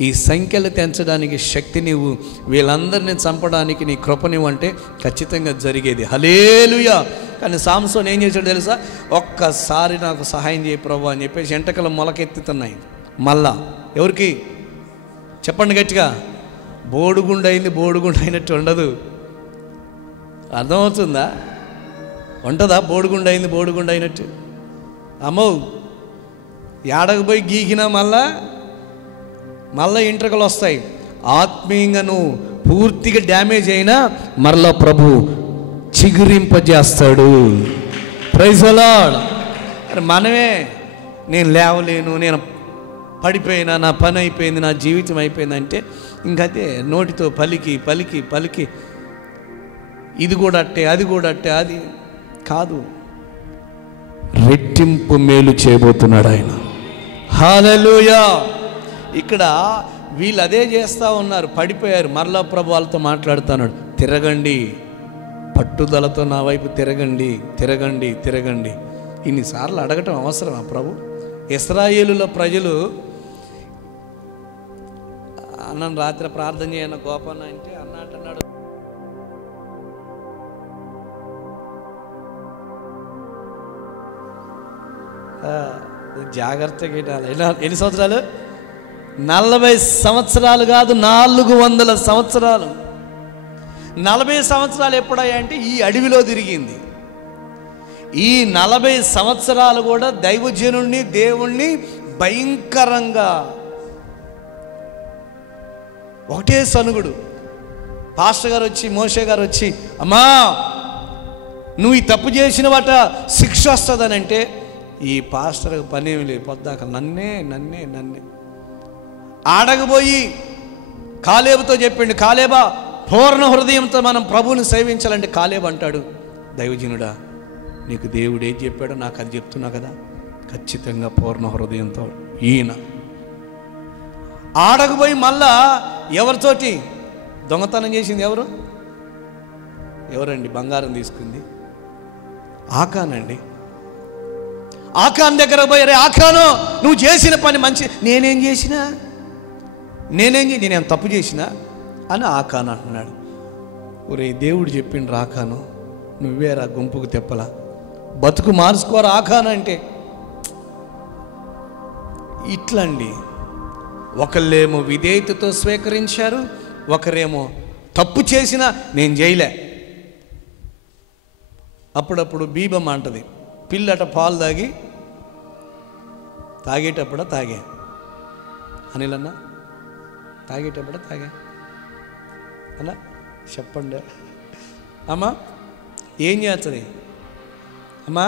ఈ సంఖ్యలు తెంచడానికి శక్తి నీవు, వీళ్ళందరినీ చంపడానికి నీ కృపనివ్వు అంటే ఖచ్చితంగా జరిగేది. హల్లెలూయా. కానీ సాంసోన్ ఏం చేశాడు తెలుసా? ఒక్కసారి నాకు సహాయం చేయి ప్రభు అని చెప్పేసి ఎంటకలు మొలకెత్తుతున్నాయి. మళ్ళా ఎవరికి చెప్పండి గట్టిగా? బోడుగుండు అయినట్టు ఉండదు. అర్థమవుతుందా? ఉంటుందా? బోడుగుండు అయినట్టు. అమ్మో, ఏడకు పోయి గీకినా మళ్ళా ఇంట్రకలు వస్తాయి. ఆత్మీయంగా నువ్వు పూర్తిగా డ్యామేజ్ అయినా మరలా ప్రభు చిగురింపజేస్తాడు. Praise the Lord. మనమే నేను లేవలేను, నేను పడిపోయినా, నా పని అయిపోయింది, నా జీవితం అయిపోయింది అంటే ఇంకదే నోటితో పలికి ఇది కూడా అట్టే, అది కూడా అట్టే. అది కాదు, రెట్టింపు మేలు చేయబోతున్నాడు ఆయన. హల్లెలూయా. ఇక్కడ వీళ్ళు అదే చేస్తూ ఉన్నారు, పడిపోయారు. మరలా ప్రభు వాళ్ళతో మాట్లాడుతున్నాడు, తిరగండి, పట్టుదలతో నా వైపు తిరగండి. ఇన్నిసార్లు అడగటం అవసరమా ప్రభు? ఇశ్రాయేలుల ప్రజలు అన్నం రాత్రి ప్రార్థన చేయన గోపన్న అంటే అన్నాడు, జాగ్రత్తగా వినాలి. ఎన్ని సంవత్సరాలు? 40 సంవత్సరాలు కాదు, 400 సంవత్సరాలు. 40 సంవత్సరాలు ఎప్పుడయ్యాయంటే ఈ అడవిలో తిరిగింది. ఈ 40 సంవత్సరాలు కూడా దైవజనుణ్ణి, దేవుణ్ణి భయంకరంగా ఒకటే సనుగుడు. పాస్టర్ గారు వచ్చి, మోషే గారు వచ్చి, అమ్మా నువ్వు ఈ తప్పు చేసిన వాట శిక్ష వస్తుందని అంటే ఈ పాస్టర్ పనేమి లేదు, పొద్దాక నన్నే ఆడగబోయి కాలేబుతో చెప్పిండు, కాలేబా పూర్ణ హృదయంతో మనం ప్రభువుని సేవించాలంటే కాలేబు అంటాడు, దైవజనుడా నీకు దేవుడు ఏం చెప్పాడో నాకు అది చెప్తున్నా కదా, ఖచ్చితంగా పూర్ణ హృదయంతో. ఈయన ఆడకపోయి మళ్ళా ఎవరితోటి దొంగతనం చేసింది? ఎవరండి బంగారం తీసుకుంది? ఆకానండి. ఆకాన్ దగ్గర పోయి, రే ఆకాను నువ్వు చేసిన పని మంచి, నేనేం తప్పు చేసినా అని ఆకాను అంటున్నాడు. ఒరే దేవుడు చెప్పిండు రాకాను, నువ్వేరా గుంపుకు తెప్పలా, బతుకు మార్చుకోరా ఆకాను అంటే. ఇట్లండి, ఒకళ్ళేమో విధేయతతో స్వీకరించారు, ఒకరేమో తప్పు చేసినా నేను చేయలే. అప్పుడప్పుడు బీబమ్మ అంటది, పిల్లట పాలు తాగేటప్పుడు తాగా అనిలన్నా, తాగేటప్పుడు తాగా అన్నా చెప్పండి అమ్మా. ఏం చేస్తుంది అమ్మా?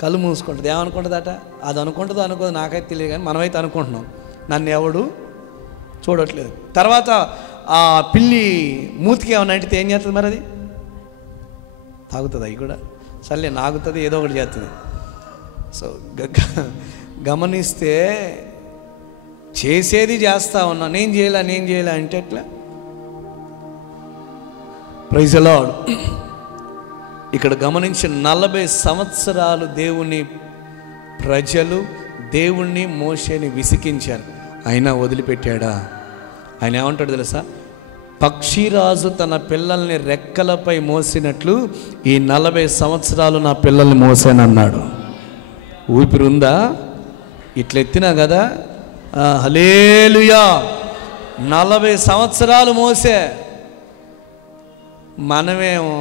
కళ్ళు మూసుకుంటుంది. ఏమనుకుంటుందట? అది అనుకుంటుందో అనుకోదు నాకైతే తెలియదు, కానీ మనమైతే అనుకుంటున్నాం. నన్ను ఎవడు చూడట్లేదు. తర్వాత ఆ పిల్లి మూతికి ఏమన్నా అంటే ఏం చేస్తుంది మరి? అది తాగుతుంది. అవి కూడా సర్లే నాగుతుంది, ఏదో ఒకటి చేస్తుంది. సో గమనిస్తే చేసేది చేస్తా ఉన్నా, నేను చేయలే అంటే ఎట్లా? Praise the lord. ఇక్కడ గమనించి 40 సంవత్సరాలు దేవుని ప్రజలు దేవుణ్ణి, మోషేని విసికించారు. అయినా వదిలిపెట్టాడా? ఆయన ఏమంటాడు తెలుసా? పక్షిరాజు తన పిల్లల్ని రెక్కలపై మోసినట్లు ఈ 40 సంవత్సరాలు నా పిల్లల్ని మోసానన్నాడు. ఊపిరి ఉందా? ఇట్లెత్తినా కదా, హల్లెలూయా. 40 సంవత్సరాలు మోసే. మనమేమో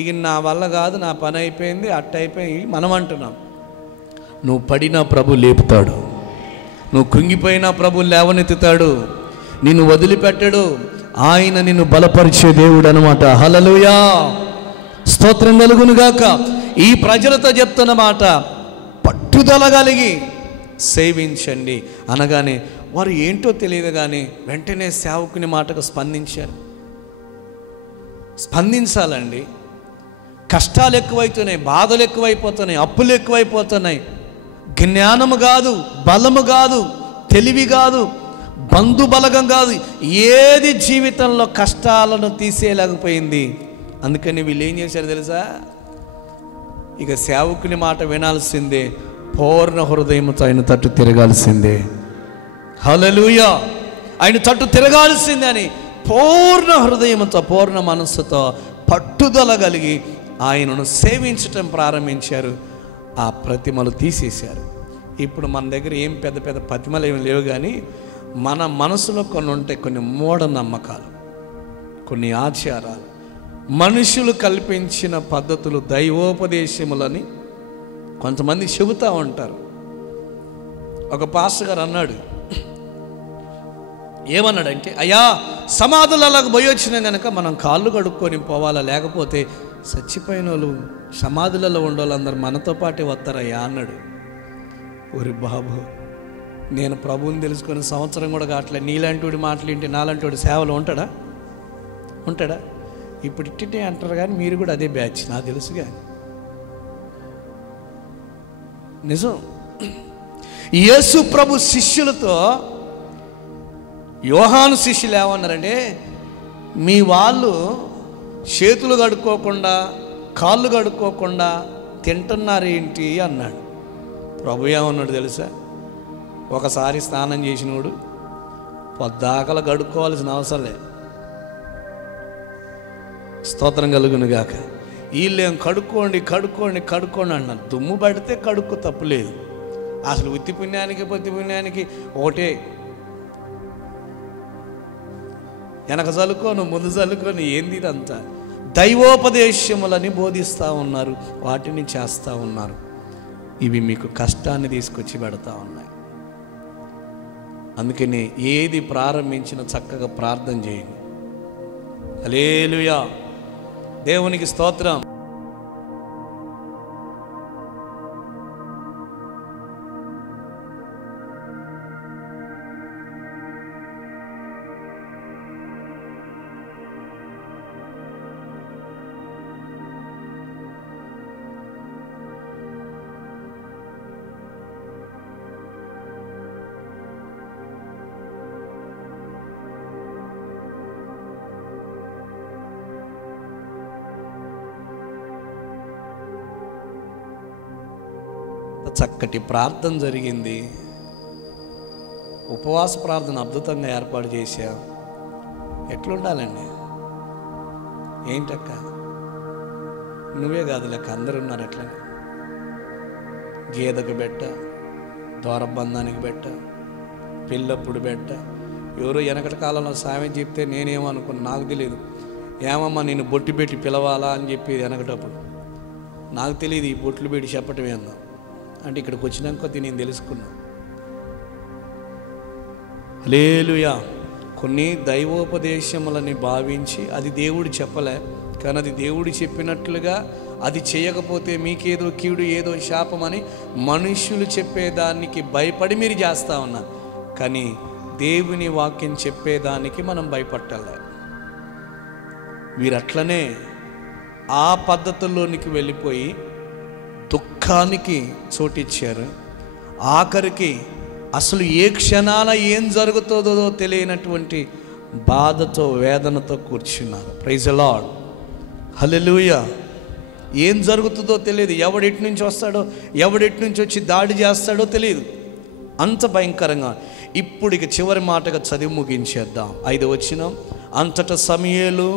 ఇక నా వల్ల కాదు, నా పని అయిపోయింది, అయిపోయి మనం అంటున్నాం. నువ్వు పడినా ప్రభు లేపుతాడు, నువ్వు కృంగిపోయినా ప్రభు లేవనెత్తుతాడు, నిన్ను వదిలిపెట్టడు. ఆయన నిన్ను బలపరిచే దేవుడు అనమాట. హల్లెలూయా, స్తోత్రం కలుగునుగాక. ఈ ప్రజలతో చెప్తున్న మాట, పట్టుదల కలిగి సేవించండి అనగానే వారు ఏంటో తెలియదు కానీ వెంటనే సేవకుని మాటకు స్పందించాలండి. కష్టాలు ఎక్కువైతున్నాయి, బాధలు ఎక్కువైపోతున్నాయి, అప్పులు ఎక్కువైపోతున్నాయి. జ్ఞానము కాదు, బలము కాదు, తెలివి కాదు, బంధు బలగం కాదు, ఏది జీవితంలో కష్టాలను తీసేయలేకపోయింది. అందుకని వీళ్ళు ఏం చేశారు తెలుసా? ఇక సేవకుని మాట వినాల్సిందే, పూర్ణ హృదయంతో ఆయన తట్టు తిరగాల్సిందే. హల్లెలూయా, ఆయన తట్టు తిరగాల్సిందే అని పూర్ణ హృదయంతో, పూర్ణ మనస్సుతో పట్టుదల కలిగి ఆయనను సేవించటం ప్రారంభించారు. ఆ ప్రతిమలు తీసేశారు. ఇప్పుడు మన దగ్గర ఏం పెద్ద పెద్ద ప్రతిమలు ఏమి లేవు, కానీ మన మనసులో కొన్ని ఉంటాయి, కొన్ని మూఢనమ్మకాలు, కొన్ని ఆచారాలు, మనుషులు కల్పించిన పద్ధతులు, దైవోపదేశములని కొంతమంది చెబుతూ ఉంటారు. ఒక పాస్టర్ గారు అన్నాడు, ఏమన్నాడంటే, అయ్యా సమాధులకు పోయి వచ్చినా కనుక మనం కాళ్ళు కడుక్కొని పోవాలా, లేకపోతే చచ్చిపోయిన వాళ్ళు సమాధులలో ఉండేవాళ్ళందరూ మనతో పాటే వస్తారయ్యా అన్నాడు. ఒరి బాబు, నేను ప్రభువుని తెలుసుకొని సంవత్సరం కూడా కావట్లేదు, నీలాంటి వాడి మాటలు ఏంటి, నాలాంటి వాడి సేవలు ఉంటాడా? ఇప్పుడు ఇట్టే అంటారు, కానీ మీరు కూడా అదే బ్యాచ్, నాకు తెలుసుగా. నిజం. యేసు ప్రభు శిష్యులతో యోహాను శిష్యులు ఏమన్నారంటే, మీ వాళ్ళు చేతులు కడుక్కోకుండా, కాళ్ళు కడుక్కోకుండా తింటున్నారేంటి అన్నాడు. ప్రభు ఏమన్నాడు తెలుసా? ఒకసారి స్నానం చేసినోడు పొద్దాకల గడుక్కోవాల్సిన అవసరం లేదు. స్తోత్రం కలుగునుగాక. వీళ్ళేం కడుక్కోండి కడుక్కోండి కడుక్కోండి అన్నారు. దుమ్ము పడితే కడుక్కు తప్పులేదు. అసలు ఉత్తి పుణ్యానికి పొత్తి పుణ్యానికి ఒకటే, వెనక చల్లుకోను ముందు చల్లుకొని ఏంది ఇదంతా? దైవోపదేశములని బోధిస్తూ ఉన్నారు, వాటిని చేస్తూ ఉన్నారు. ఇవి మీకు కష్టాన్ని తీసుకొచ్చి పెడతా ఉన్నాయి. అందుకని ఏది ప్రారంభించినా చక్కగా ప్రార్థన చేయండి. హల్లెలూయా, దేవునికి స్తోత్రం. చక్కటి ప్రార్థన జరిగింది. ఉపవాస ప్రార్థన అద్భుతంగా ఏర్పాటు చేశా. ఎట్లుండాలండి? ఏంటక్క నువ్వే కాదు లెక్క అందరూ ఉన్నారు అట్లనే. గేదెకు బెట్ట, ద్వారబంధానికి బెట్ట, పిల్లప్పుడు బెట్ట. ఎవరో వెనకటి కాలంలో సామెత చెప్తే నేనేమనుకున్నా నాకు తెలియదు. ఏమమ్మా నేను బొట్టు పెట్టి పిలవాలా అని చెప్పి వెనకటప్పుడు నాకు తెలియదు. ఈ బొట్లు పెట్టి చెప్పటమే అన్నా. అంటే ఇక్కడికి వచ్చినాక కొద్ది నేను తెలుసుకున్నా. హల్లెలూయా. కొన్ని దైవోపదేశములని భావించి అది దేవుడు చెప్పలే, కానీ అది దేవుడు చెప్పినట్లుగా అది చేయకపోతే మీకేదో కీడు ఏదో శాపమని మనుష్యులు చెప్పేదానికి భయపడి మీరు చేస్తూ ఉన్నారు. కానీ దేవుని వాక్యం చెప్పేదానికి మనం భయపట్టాలి. వీరట్లనే ఆ పద్ధతుల్లోనికి వెళ్ళిపోయి దుఃఖానికి చోటిచ్చారు. ఆఖరికి అసలు ఏ క్షణాన ఏం జరుగుతుందో తెలియనటువంటి బాధతో వేదనతో కూర్చున్నారు. Praise the Lord. హల్లెలూయా. ఏం జరుగుతుందో తెలియదు. ఎవడెటు నుంచి వస్తాడో, ఎవడెటు నుంచి వచ్చి దాడి చేస్తాడో తెలియదు. అంత భయంకరంగా. ఇప్పుడు ఇక చివరి మాటగా చదివి ముగించేద్దాం. 5వ వచనం. అంతటా సమూయేలు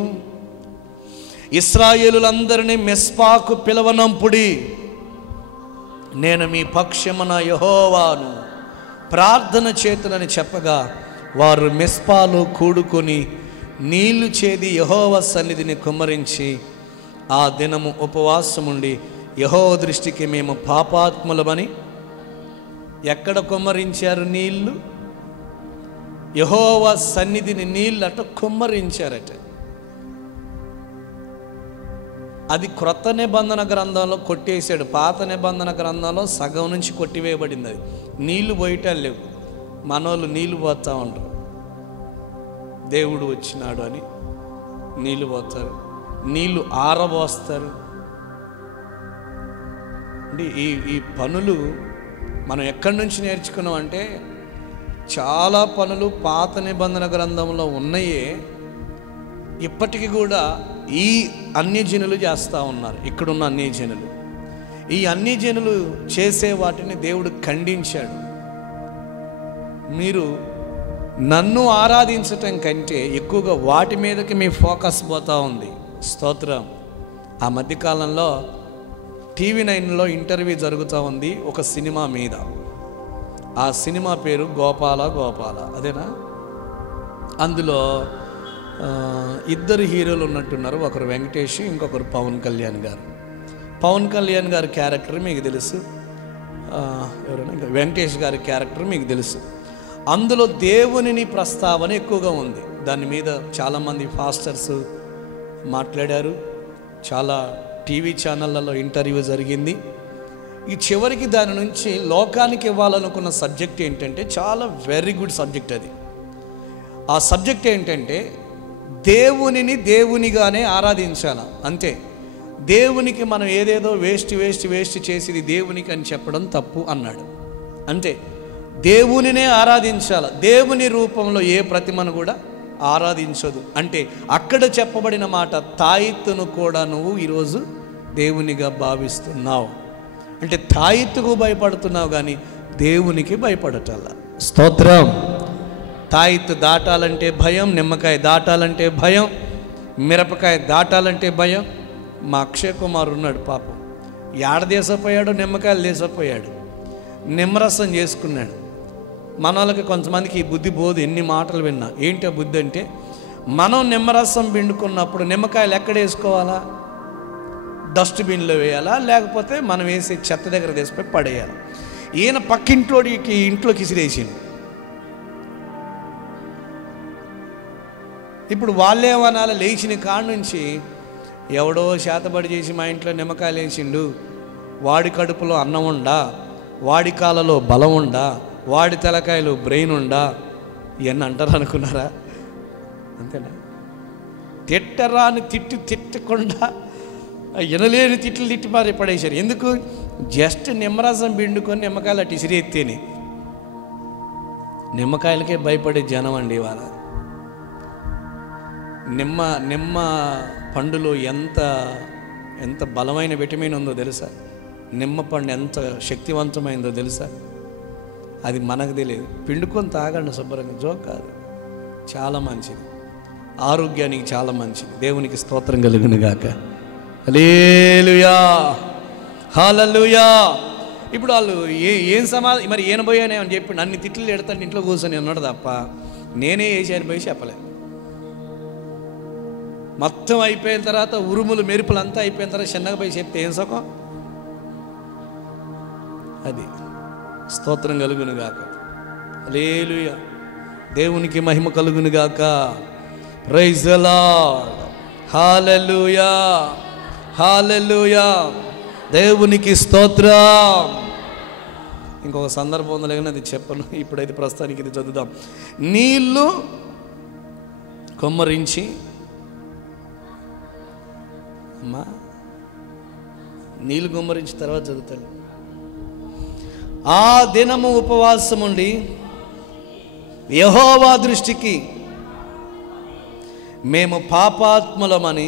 ఇశ్రాయేలులందరినీ మిస్పాకు పిలవనంపుడి, నేను మీ పక్షమున యెహోవాను ప్రార్థన చేతులని చెప్పగా వారు మిస్పాలో కూడుకొని నీళ్లు చేది యెహోవా సన్నిధిని కుమ్మరించి ఆ దినము ఉపవాసముండి యెహోవా దృష్టికి మేము పాపాత్ములమని. ఎక్కడ కుమ్మరించారు నీళ్లు? యెహోవా సన్నిధిని నీళ్ళు అట కుమ్మరించారట. అది క్రొత్త నిబంధన గ్రంథంలో కొట్టేశాడు. పాత నిబంధన గ్రంథంలో సగం నుంచి కొట్టివేయబడింది. అది నీళ్లు పోయటాలు లేవు. మనోళ్ళు నీళ్లు పోతూ ఉంటారు. దేవుడు వచ్చినాడు అని నీళ్లు పోతారు, నీళ్లు ఆరబోస్తారు. అంటే ఈ పనులు మనం ఎక్కడి నుంచి నేర్చుకున్నాం అంటే, చాలా పనులు పాత నిబంధన గ్రంథంలో ఉన్నాయే ఇప్పటికీ కూడా ఈ అన్యజనులు చేస్తూ ఉన్నారు. ఇక్కడున్న అన్యజనులు, ఈ అన్యజనులు చేసే వాటిని దేవుడు ఖండించాడు. మీరు నన్ను ఆరాధించటం కంటే ఎక్కువగా వాటి మీదకి మీ ఫోకస్ పోతూ ఉంది. స్తోత్రం. ఆ మధ్యకాలంలో TV9లో ఇంటర్వ్యూ జరుగుతూ ఉంది ఒక సినిమా మీద. ఆ సినిమా పేరు గోపాల గోపాల, అదేనా? అందులో ఇద్దరు హీరోలు ఉన్నట్టున్నారు. ఒకరు వెంకటేష్, ఇంకొకరు పవన్ కళ్యాణ్ గారు. పవన్ కళ్యాణ్ గారి క్యారెక్టర్ మీకు తెలుసు, ఎవరైనా ఇంకా వెంకటేష్ గారి క్యారెక్టర్ మీకు తెలుసు. అందులో దేవునిని ప్రస్తావన ఎక్కువగా ఉంది. దాని మీద చాలామంది ఫాస్టర్స్ మాట్లాడారు. చాలా టీవీ ఛానళ్ళలో ఇంటర్వ్యూ జరిగింది. ఈ చివరికి దాని నుంచి లోకానికి ఇవ్వాలనుకున్న సబ్జెక్ట్ ఏంటంటే చాలా వెరీ గుడ్ సబ్జెక్ట్ అది. ఆ సబ్జెక్ట్ ఏంటంటే దేవునిని దేవునిగానే ఆరాధించాల, అంతే. దేవునికి మనం ఏదేదో వేస్ట్ చేసి దేవునికి అని చెప్పడం తప్పు అన్నాడు. అంతే, దేవునినే ఆరాధించాల. దేవుని రూపంలో ఏ ప్రతిమను కూడా ఆరాధించదు. అంటే అక్కడ చెప్పబడిన మాట, తాయిత్తును కూడా నువ్వు ఈరోజు దేవునిగా భావిస్తున్నావు. అంటే తాయిత్తుకు భయపడుతున్నావు కానీ దేవునికి భయపడటల్లా. స్తోత్రం. తాయిత్తు దాటాలంటే భయం, నిమ్మకాయ దాటాలంటే భయం, మిరపకాయ దాటాలంటే భయం. మా అక్షయ్ కుమార్ ఉన్నాడు పాపం, ఏడ దేశపోయాడు, నిమ్మకాయలు దేశపోయాడు, నిమ్మరసం చేసుకున్నాడు. మన వాళ్ళకి కొంతమందికి ఈ బుద్ధి పోదు, ఎన్ని మాటలు విన్నా. ఏంటి ఆ బుద్ధి అంటే, మనం నిమ్మరసం పిండుకున్నప్పుడు నిమ్మకాయలు ఎక్కడ వేసుకోవాలా? డస్ట్బిన్లో వేయాలా, లేకపోతే మనం వేసే చెత్త దగ్గర తీసిపోయి పడేయాలి. ఈయన పక్కింట్లోకి ఇంట్లోకి ఇసిరేసిండు. ఇప్పుడు వాళ్ళేమనాల, లేచిన కాడ నుంచి ఎవడో శాతబడి చేసి మా ఇంట్లో నిమ్మకాయలు వేసిండు, వాడి కడుపులో అన్నం ఉండా, వాడి కాళ్ళలో బలం ఉండా, వాడి తలకాయలు బ్రెయిన్ ఉండా, ఇవన్నీ అంటారు అనుకున్నారా? అంతేనా? తిట్టరా అని తిట్టకుండా వినలేని తిట్లు తిట్టి మారి పడేశారు. ఎందుకు? జస్ట్ నిమ్మరసం పిండుకొని నిమ్మకాయలు అటు ఇసిరేత్తేనే. నిమ్మకాయలకే భయపడే జనం అండి ఇవాళ. నిమ్మ పండులో ఎంత బలమైన విటమిన్ ఉందో తెలుసా? నిమ్మ పండు ఎంత శక్తివంతమైందో తెలుసా? అది మనకు తెలియదు. పిండుకొని తాగండి శుభ్రంగా, జోక్ కాదు, చాలా మంచిది, ఆరోగ్యానికి చాలా మంచిది. దేవునికి స్తోత్రం కలుగును గాక. హల్లెలూయా, హల్లెలూయా. ఇప్పుడు వాళ్ళు ఏం సమాధానం మరి ఈయన పోయానే అని చెప్పి అన్ని తిట్లు ఎడతాను ఇంట్లో కూర్చొని ఉన్నాడు తప్ప నేనే వేసాను పోయి చెప్పలేదు. మొత్తం అయిపోయిన తర్వాత ఉరుములు మెరుపులు అంతా అయిపోయిన తర్వాత చిన్నగా పోయి చెప్తే ఏం సుఖం? అది స్తోత్రం కలుగును గాక. హల్లెలూయా, దేవునికి మహిమ కలుగును గాక. Praise the Lord. Hallelujah, hallelujah, దేవునికి స్తోత్రం. ఇంకొక సందర్భం ఉందో లేదని అది చెప్పను, ఇప్పుడైతే ప్రస్తుతానికి ఇది చదువుదాం. నీళ్లు కొమ్మరించి అమ్మా, నీళ్ళు గుమ్మరించి తర్వాత చదువుతాను. ఆ దినము ఉపవాసం ఉండి యెహోవా దృష్టికి మేము పాపాత్ములమని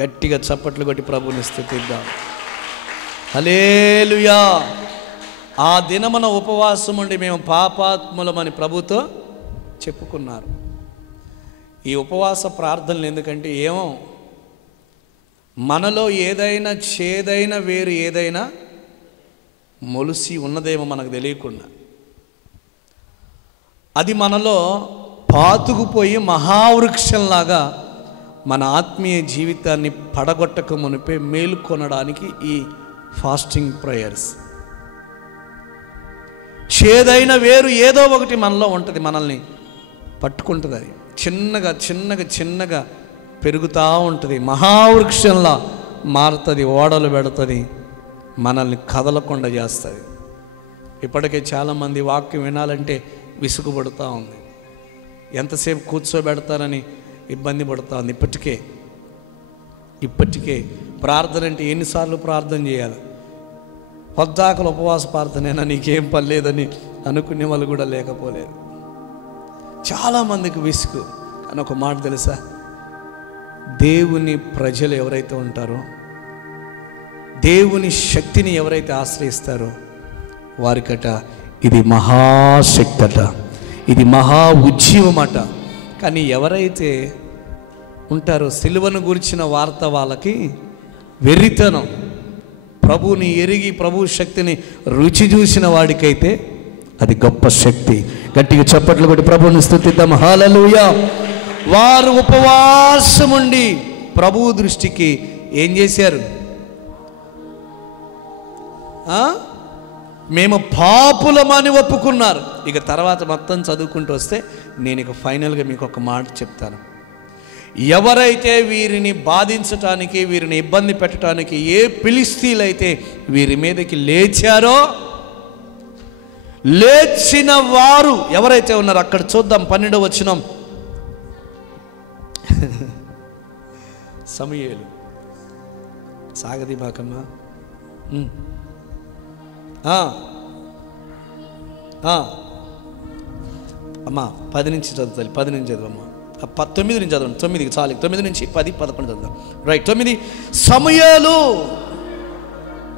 గట్టిగా చప్పట్లు కొట్టి ప్రభుని స్తుతిద్దాం. హల్లెలూయా. ఆ దినమున ఉపవాసం ఉండి మేము పాపాత్ములమని ప్రభుతో చెప్పుకున్నారు. ఈ ఉపవాస ప్రార్థనలు ఎందుకంటే ఏమో మనలో ఏదైనా చేదైన వేరు ఏదైనా మొలిసి ఉన్నదేమో మనకు తెలియకుండా అది మనలో పాతుకుపోయి మహావృక్షంలాగా మన ఆత్మీయ జీవితాన్ని పడగొట్టక మునిపే మేలుకొనడానికి ఈ ఫాస్టింగ్ ప్రేయర్స్. చేదైన వేరు ఏదో ఒకటి మనలో ఉంటుంది, మనల్ని పట్టుకుంటుంది. అది చిన్నగా చిన్నగా చిన్నగా పెరుగుతూ ఉంటుంది, మహావృక్షంలా మారుతుంది, ఓడలు పెడుతుంది, మనల్ని కదలకుండా చేస్తుంది. ఇప్పటికే చాలామంది వాక్యం వినాలంటే విసుగుపడుతూ ఉంది, ఎంతసేపు కూర్చోబెడతారని ఇబ్బంది పడుతూ ఉంది. ఇప్పటికే ప్రార్థన అంటే ఎన్నిసార్లు ప్రార్థన చేయాలి? పొద్దాకలు ఉపవాస ప్రార్థనైనా నీకేం పర్లేదని అనుకునే వాళ్ళు కూడా లేకపోలేదు. చాలామందికి విసుగు. అని ఒక మాట తెలుసా, దేవుని ప్రజలు ఎవరైతే ఉంటారో, దేవుని శక్తిని ఎవరైతే ఆశ్రయిస్తారో వారికట ఇది మహాశక్తి అట, ఇది మహా ఉజ్జీవమట. కానీ ఎవరైతే ఉంటారో సిలువను గురించిన వార్త వాళ్ళకి వెర్రితనం. ప్రభువుని ఎరిగి ప్రభు శక్తిని రుచి చూసిన వాడికైతే అది గొప్ప శక్తి. గట్టిగా చప్పట్లు కొట్టి ప్రభువుని స్తుతిద్దాం. హల్లెలూయా. వారు ఉపవాసం ఉండి ప్రభువు దృష్టికి ఏం చేశారు? మేము పాపులమని ఒప్పుకున్నారు. ఇక తర్వాత మొత్తం చదువుకుంటూ వస్తే నేను ఇక ఫైనల్గా మీకు ఒక మాట చెప్తాను. ఎవరైతే వీరిని బాధించటానికి, వీరిని ఇబ్బంది పెట్టడానికి ఏ ఫిలిష్తీయులైతే వీరి మీదకి లేచారో, లేచిన వారు ఎవరైతే ఉన్నారో అక్కడ చూద్దాం. 12వ వచనం. సమూయేలు సాగది బాకమ్మా. అమ్మా 10 నుంచి చదువుతాను. 10 నుంచి చదవమ్మా. 9 నుంచి చదవండి. 9కి చాలు. 9 నుంచి 10, 11 చదువుతాం. రైట్. 9. సమూయేలు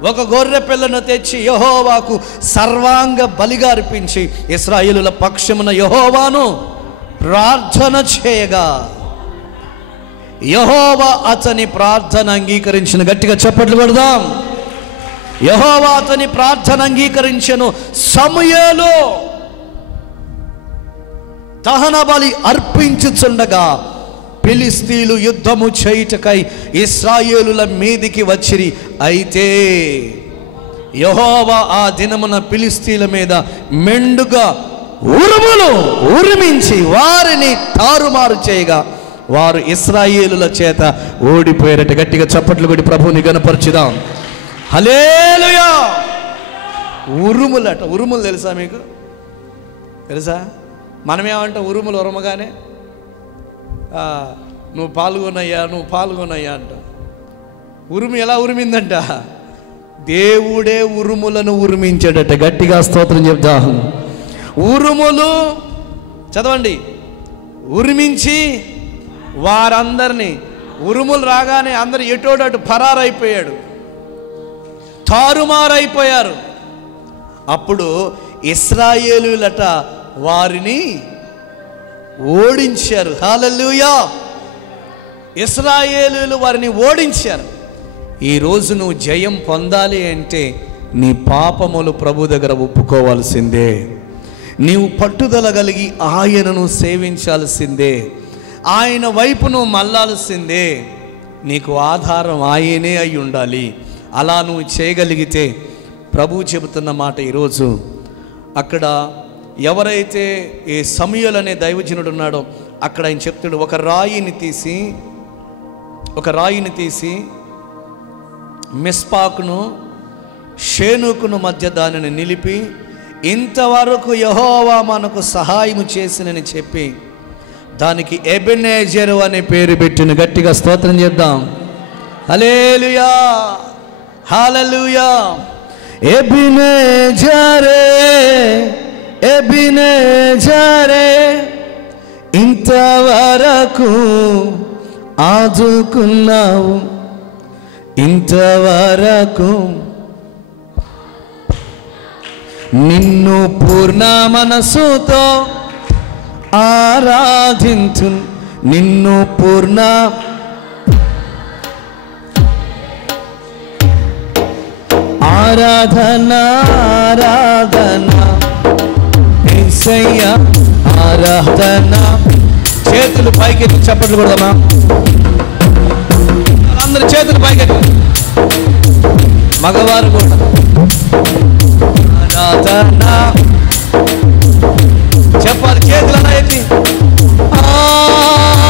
ఒక గొర్రె పిల్లను తెచ్చి యెహోవాకు సర్వాంగ బలిగా అర్పించి ఇశ్రాయేలుల పక్షమున యెహోవాను ప్రార్థన చేయగా, యెహోవా అతని ప్రార్థన అంగీకరించిన. గట్టిగా చప్పట్లు కొడదాం. యెహోవా అతని ప్రార్థన అంగీకరించెను. సమూయేలు దహన బలి అర్పించుచుండగా ఫిలిష్తీయులు యుద్ధము చేయుటకై ఇశ్రాయేలుల మీదికి వచ్చిరి. అయితే యెహోవా ఆ దినమున ఫిలిష్తీయుల మీద మెండుగా ఉరుములు ఉరిమించి వారిని తారుమారు చేయగా వారు ఇశ్రాయేలుల చేత ఓడిపోయారట. గట్టిగా చప్పట్లు కొట్టి ప్రభువుని గణపరచుదాం. హల్లెలూయా. ఉరుములట. ఉరుములు తెలుసా మీకు? తెలుసా? మనమేమంటాం ఉరుములు ఉరమగానే నువ్వు పాల్గొనయ్యా అంట. ఉరుము ఎలా ఉరిమిందంట? దేవుడే ఉరుములను ఉరిమించాడట. గట్టిగా స్తోత్రం చెప్దాం. ఉరుములు చదవండి. ఉరిమించి వారందరినీ, ఉరుములు రాగానే అందరు ఎటోడటు పరారైపోయాడు, తారుమారైపోయారు. అప్పుడు ఇశ్రాయేలులట వారిని ఓడించారు. హల్లెలూయా. ఇశ్రాయేలులు వారిని ఓడించారు. ఈరోజు నువ్వు జయం పొందాలి అంటే నీ పాపములు ప్రభు దగ్గర ఒప్పుకోవాల్సిందే. నీవు పట్టుదల కలిగి ఆయనను సేవించాల్సిందే. ఆయన వైపు నువ్వు మళ్ళాల్సిందే. నీకు ఆధారం ఆయనే అయి ఉండాలి. అలా నువ్వు చేయగలిగితే ప్రభువు చెబుతున్న మాట ఈరోజు అక్కడ ఎవరైతే ఈ సమూయేలు అనే దైవజనుడు ఉన్నాడో అక్కడ ఆయన చెప్తాడు, ఒక రాయిని తీసి మిస్పాకును షేనుకును మధ్య దానిని నిలిపి ఇంతవరకు యెహోవా మనకు సహాయము చేసినని చెప్పి దానికి ఎబెనెజరు అనే పేరు పెట్టిన. గట్టిగా స్తోత్రం చేద్దాం. హల్లెలూయా, హల్లెలూయా. ఎబెనెజరే, ఎబెనెజరే, ఇంతవరకు ఆదుకున్నావు, ఇంతవరకు నిన్ను పూర్ణ మనసుతో ఆరాధించు, నిన్ను పూర్ణ ఆరాధన, ఆరాధన యేసయ్యా, ఆరాధన. చేతులు పైకెత్తి చప్పట్లు కొడదామా? అందరు చేతులు పైకెత్తి, మగవారు కూడా. ఆరాధన చెప్పాలి, చేతులు అలా ఎత్తి.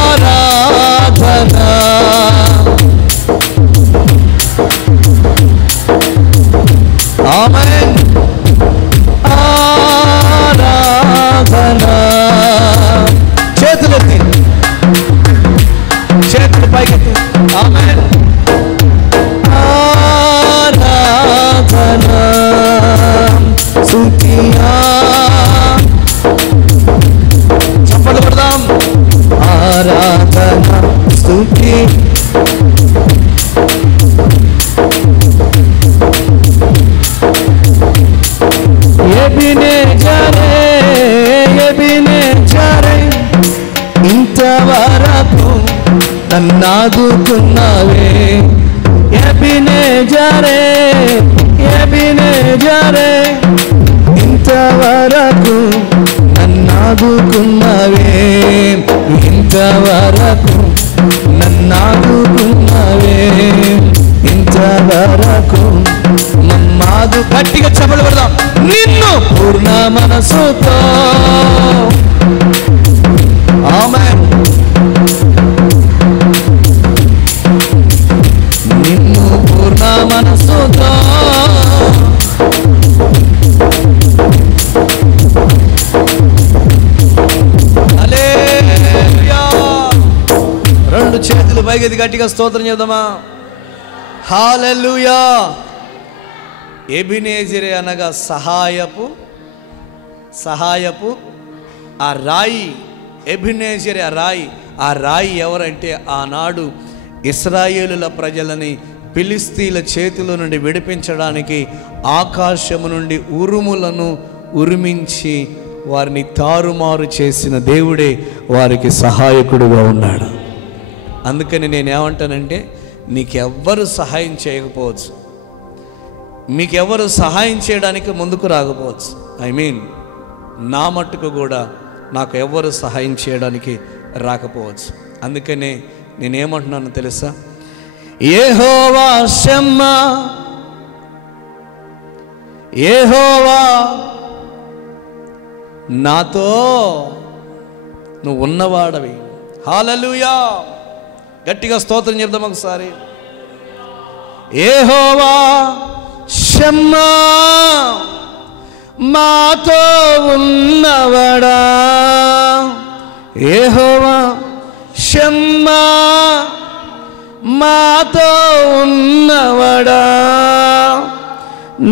ఆరాధన, ఆమేన్. ఆరాధన. చేతులు ఎత్తి, చేతులు పైకెత్తి. ఆమేన్. ఆరాధన, స్తుతియా. చప్పట్లు కొడదాం. ఆరాధన, స్తుతి. ఎబెనెజరే, ఎబెనెజరే, ఇంతవరకు నన్నాదుకున్నావే. ఎబెనెజరే, ఎబెనెజరే, ఇంతవరకు నన్నాదుకున్నావే, ఇంతవరకు నన్నాదుకున్నావే, ఇంతవరకు నన్నాదు. గట్టిగా చప్పట్లు కొడదాం. నిన్ను పూర్ణ మనసుతో, ఆమేన్, నిన్ను పూర్ణ మనసుతో హల్లెలూయా. రెండు చేతులు పైకెత్తి గట్టిగా స్తోత్రం చేద్దామా? హల్లెలూయా. ఎబెనెజరే అనగా సహాయపు ఆ రాయి. ఎబెనెజరే ఆ రాయి. ఆ రాయి ఎవరంటే ఆనాడు ఇశ్రాయేలుల ప్రజలని ఫిలిష్తీయుల చేతిలో నుండి విడిపించడానికి ఆకాశము నుండి ఉరుములను ఉరిమించి వారిని తారుమారు చేసిన దేవుడే వారికి సహాయకుడుగా ఉన్నాడు. అందుకని నేనేమంటానంటే, నీకెవ్వరు సహాయం చేయకపోవచ్చు, మీకెవ్వరు సహాయం చేయడానికి ముందుకు రాకపోవచ్చు. నా మట్టుకు కూడా నాకు ఎవ్వరు సహాయం చేయడానికి రాకపోవచ్చు. అందుకనే నేనేమంటున్నాను తెలుసా? యెహోవా షమ్మా, యెహోవా నాతో నువ్వు ఉన్నవాడవి. హల్లెలూయా! గట్టిగా స్తోత్రం చెప్దాం ఒకసారి. యెహోవా షమ్మా, మాతో ఉన్నవాడా. యెహోవా షమ్మా, మాతో ఉన్నవాడా,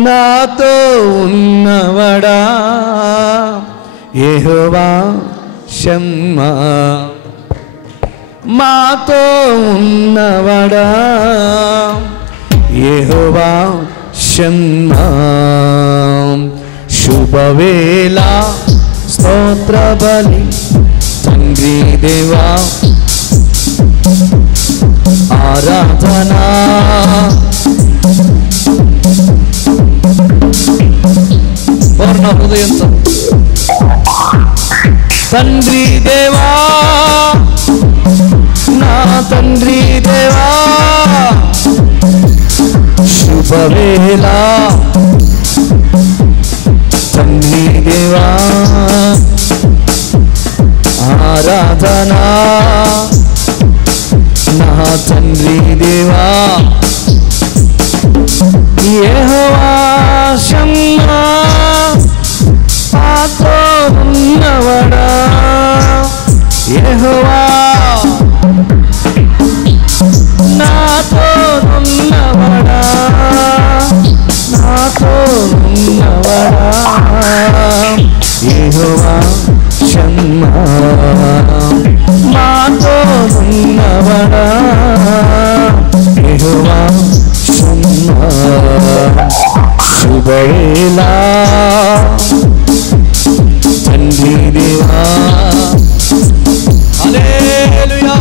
నాతో ఉన్నవాడా. యెహోవా షమ్మా, మాతో ఉన్నవాడా. యెహోవా షమ్మా. శుభవేళ స్తోత్ర బలి తండ్రి దేవా, ఆరాధనా పూర్ణ హృదయంతో తండ్రి దేవా, నా తండ్రి దేవా. శుభవేళ తండ్రి దేవా, ఆరాధనా నా తండ్రి దేవా. యెహోవా షమ్మా, మాతో ఉన్నవాడా. యెహోవా నాతో ఉన్నవాడా, నాతో ఉన్నవాడా. యెహోవా షమ్మా, మాతో ఉన్నవాడా. యెహోవా షమ్మా. శుభవేళ తండ్రి దేవా. హల్లెలూయా!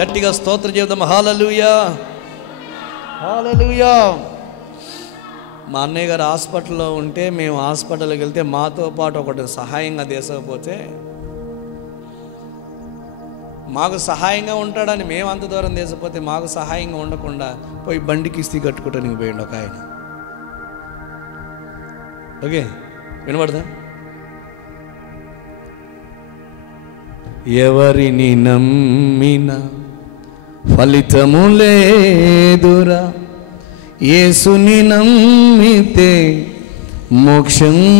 గట్టిగా స్తోత్రం చేద్దాం. హల్లెలూయా, హల్లెలూయా. మా అన్నయ్య గారు హాస్పిటల్లో ఉంటే మేము హాస్పిటల్కి వెళ్తే మాతో పాటు ఒకటి సహాయంగా తీసకపోతే, మాకు సహాయంగా ఉంటాడని మేము అంత దూరం తీసపోతే, మాకు సహాయంగా ఉండకుండా పోయి బండికి ఇస్తీ కట్టుకోవడానికి పోయిండు ఒక ఆయన. ఓకే, వినబడదా? ఎవరిని నమ్మిన ఫలితము లేదురా, యేసుని నమ్మితే మోక్షందిరా.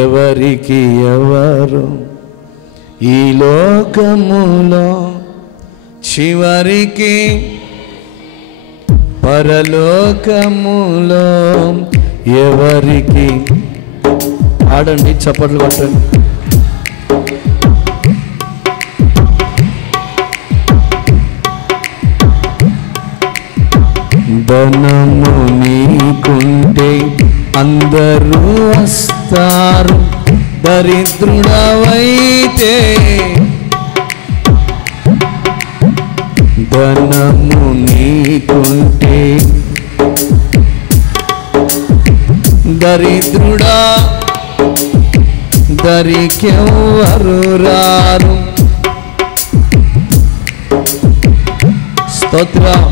ఎవరికి ఎవరు ఈ లోకములో చివరికి పరలోకములో ఎవరికి. ఆడండి, చప్పట్లు కొట్టండి. ధనము నీకుంటే అందరూ వస్తారు, దరిద్రుడవైతే. ధనము నీకుంటే దరిద్రుడా, దరికెవ్వరు రారు. స్తోత్రం.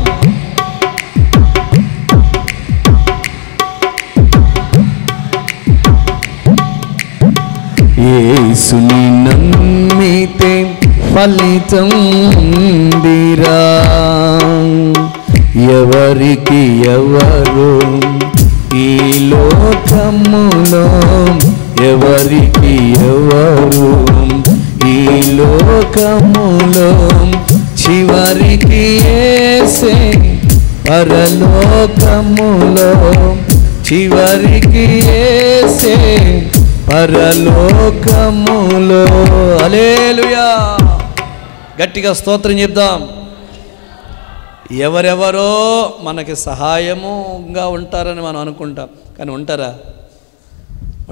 యేసుని నమ్మితే ఫలితం ఉందిరా. ఎవరికి ఎవరు ఈ లోకములో, ఎవరికి ఎవరు ఈ లోకములో చివరికి యేసే పరలోకములో. చివరికి యేసే పరలోకములో. హల్లెలూయా! గట్టిగా స్తోత్రం చెప్దాం. ఎవరెవరో మనకి సహాయముగా ఉంటారని మనం అనుకుంటాం, కానీ ఉంటారా?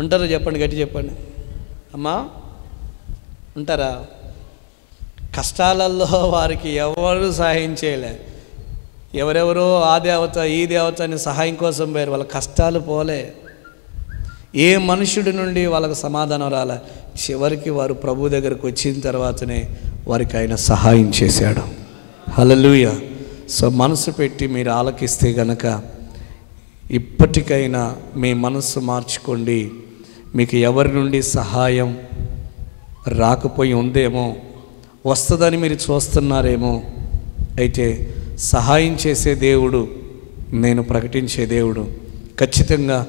ఉంటారా? చెప్పండి, గట్టి చెప్పండి అమ్మా. ఉంటారా? కష్టాలలో వారికి ఎవరు సహాయం చేయలే. ఎవరెవరో ఆ దేవత ఈ దేవత అని సహాయం కోసం పోయారు, వాళ్ళ కష్టాలు పోలే. ఏ మనుషుడి నుండి వాళ్ళకు సమాధానం రాలే. చివరికి వారు ప్రభు దగ్గరకు వచ్చిన తర్వాతనే వారికి ఆయన సహాయం చేశాడు. హల్లెలూయా. సో మనసు పెట్టి మీరు ఆలకిస్తే గనక ఇప్పటికైనా మీ మనసు మార్చుకోండి. మీకు ఎవరి నుండి సహాయం రాకపోయి ఉందేమో, వస్తుందని మీరు చూస్తున్నారేమో. అయితే సహాయం చేసే దేవుడు, నేను ప్రకటించే దేవుడు ఖచ్చితంగా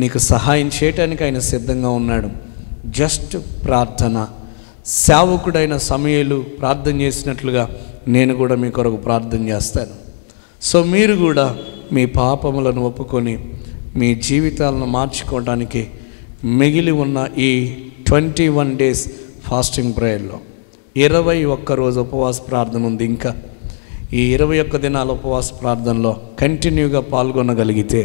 నీకు సహాయం చేయటానికి ఆయన సిద్ధంగా ఉన్నాడు. జస్ట్ ప్రార్థన. సేవకుడైన సమూయేలు ప్రార్థన చేసినట్లుగా నేను కూడా మీ కొరకు ప్రార్థన చేస్తాను. సో మీరు కూడా మీ పాపములను ఒప్పుకొని మీ జీవితాలను మార్చుకోవడానికి మిగిలి ఉన్న ఈ 21 days ఫాస్టింగ్ ప్రేయర్లో 21 రోజు ఉపవాస ప్రార్థన ఉంది. ఇంకా ఈ 21 దినాల ఉపవాస ప్రార్థనలో కంటిన్యూగా పాల్గొనగలిగితే,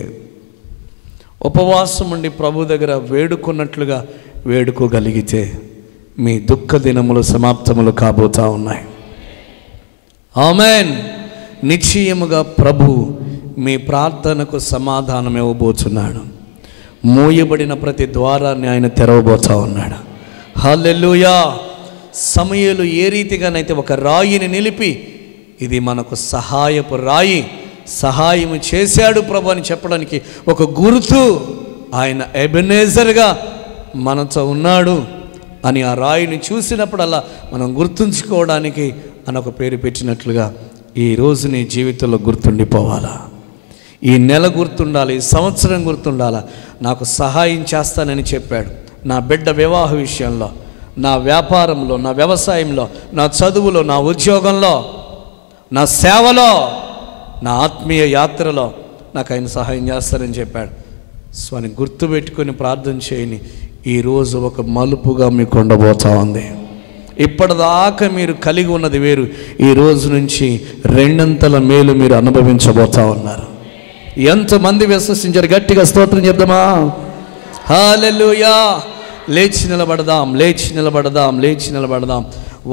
ఉపవాసం ఉండి ప్రభు దగ్గర వేడుకున్నట్లుగా వేడుకోగలిగితే మీ దుఃఖ దినములు సమాప్తములు కాబోతా ఉన్నాయి. ఆమేన్. నిశ్చయముగా ప్రభు మీ ప్రార్థనకు సమాధానం ఇవ్వబోతున్నాడు. మూయబడిన ప్రతి ద్వారాన్ని ఆయన తెరవబోతా ఉన్నాడు. హల్లెలూయా. సమూయేలు ఏ రీతిగానైతే ఒక రాయిని నిలిపి, ఇది మనకు సహాయపు రాయి, సహాయం చేశాడు ప్రభు అని చెప్పడానికి ఒక గుర్తు, ఆయన ఎబెనేజర్గా మనతో ఉన్నాడు అని ఆ రాయిని చూసినప్పుడల్లా మనం గుర్తుంచుకోవడానికి అని ఒక పేరు పెట్టినట్లుగా ఈరోజు నీ జీవితంలో గుర్తుండిపోవాలా. ఈ నెల గుర్తుండాలి, ఈ సంవత్సరం గుర్తుండాలా. నాకు సహాయం చేస్తానని చెప్పాడు. నా బిడ్డ వివాహ విషయంలో, నా వ్యాపారంలో, నా వ్యవసాయంలో, నా చదువులో, నా ఉద్యోగంలో, నా సేవలో, నా ఆత్మీయ యాత్రలో నాకు ఆయన సహాయం చేస్తారని చెప్పాడు. సో అని గుర్తుపెట్టుకొని ప్రార్థన చేయని ఈరోజు ఒక మలుపుగా మీకు ఉండబోతా ఉంది. ఇప్పటిదాకా మీరు కలిగి ఉన్నది వేరు, ఈ రోజు నుంచి 2 మేలు మీరు అనుభవించబోతా ఉన్నారు. ఎంతమంది విశ్వసించారు? గట్టిగా స్తోత్రం చెప్దామా? హల్లెలూయా. లేచి నిలబడదాం, లేచి నిలబడదాం, లేచి నిలబడదాం.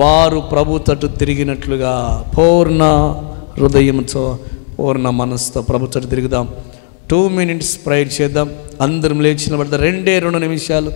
వారు ప్రభు తట్టు తిరిగినట్లుగా పూర్ణ హృదయంతో, పూర్ణ మనసుతో ప్రభు తట్టు తిరుగుదాం. 2 minutes ప్రేయర్ చేద్దాం. అందరం లేచి నిలబడదాం. 2 నిమిషాలు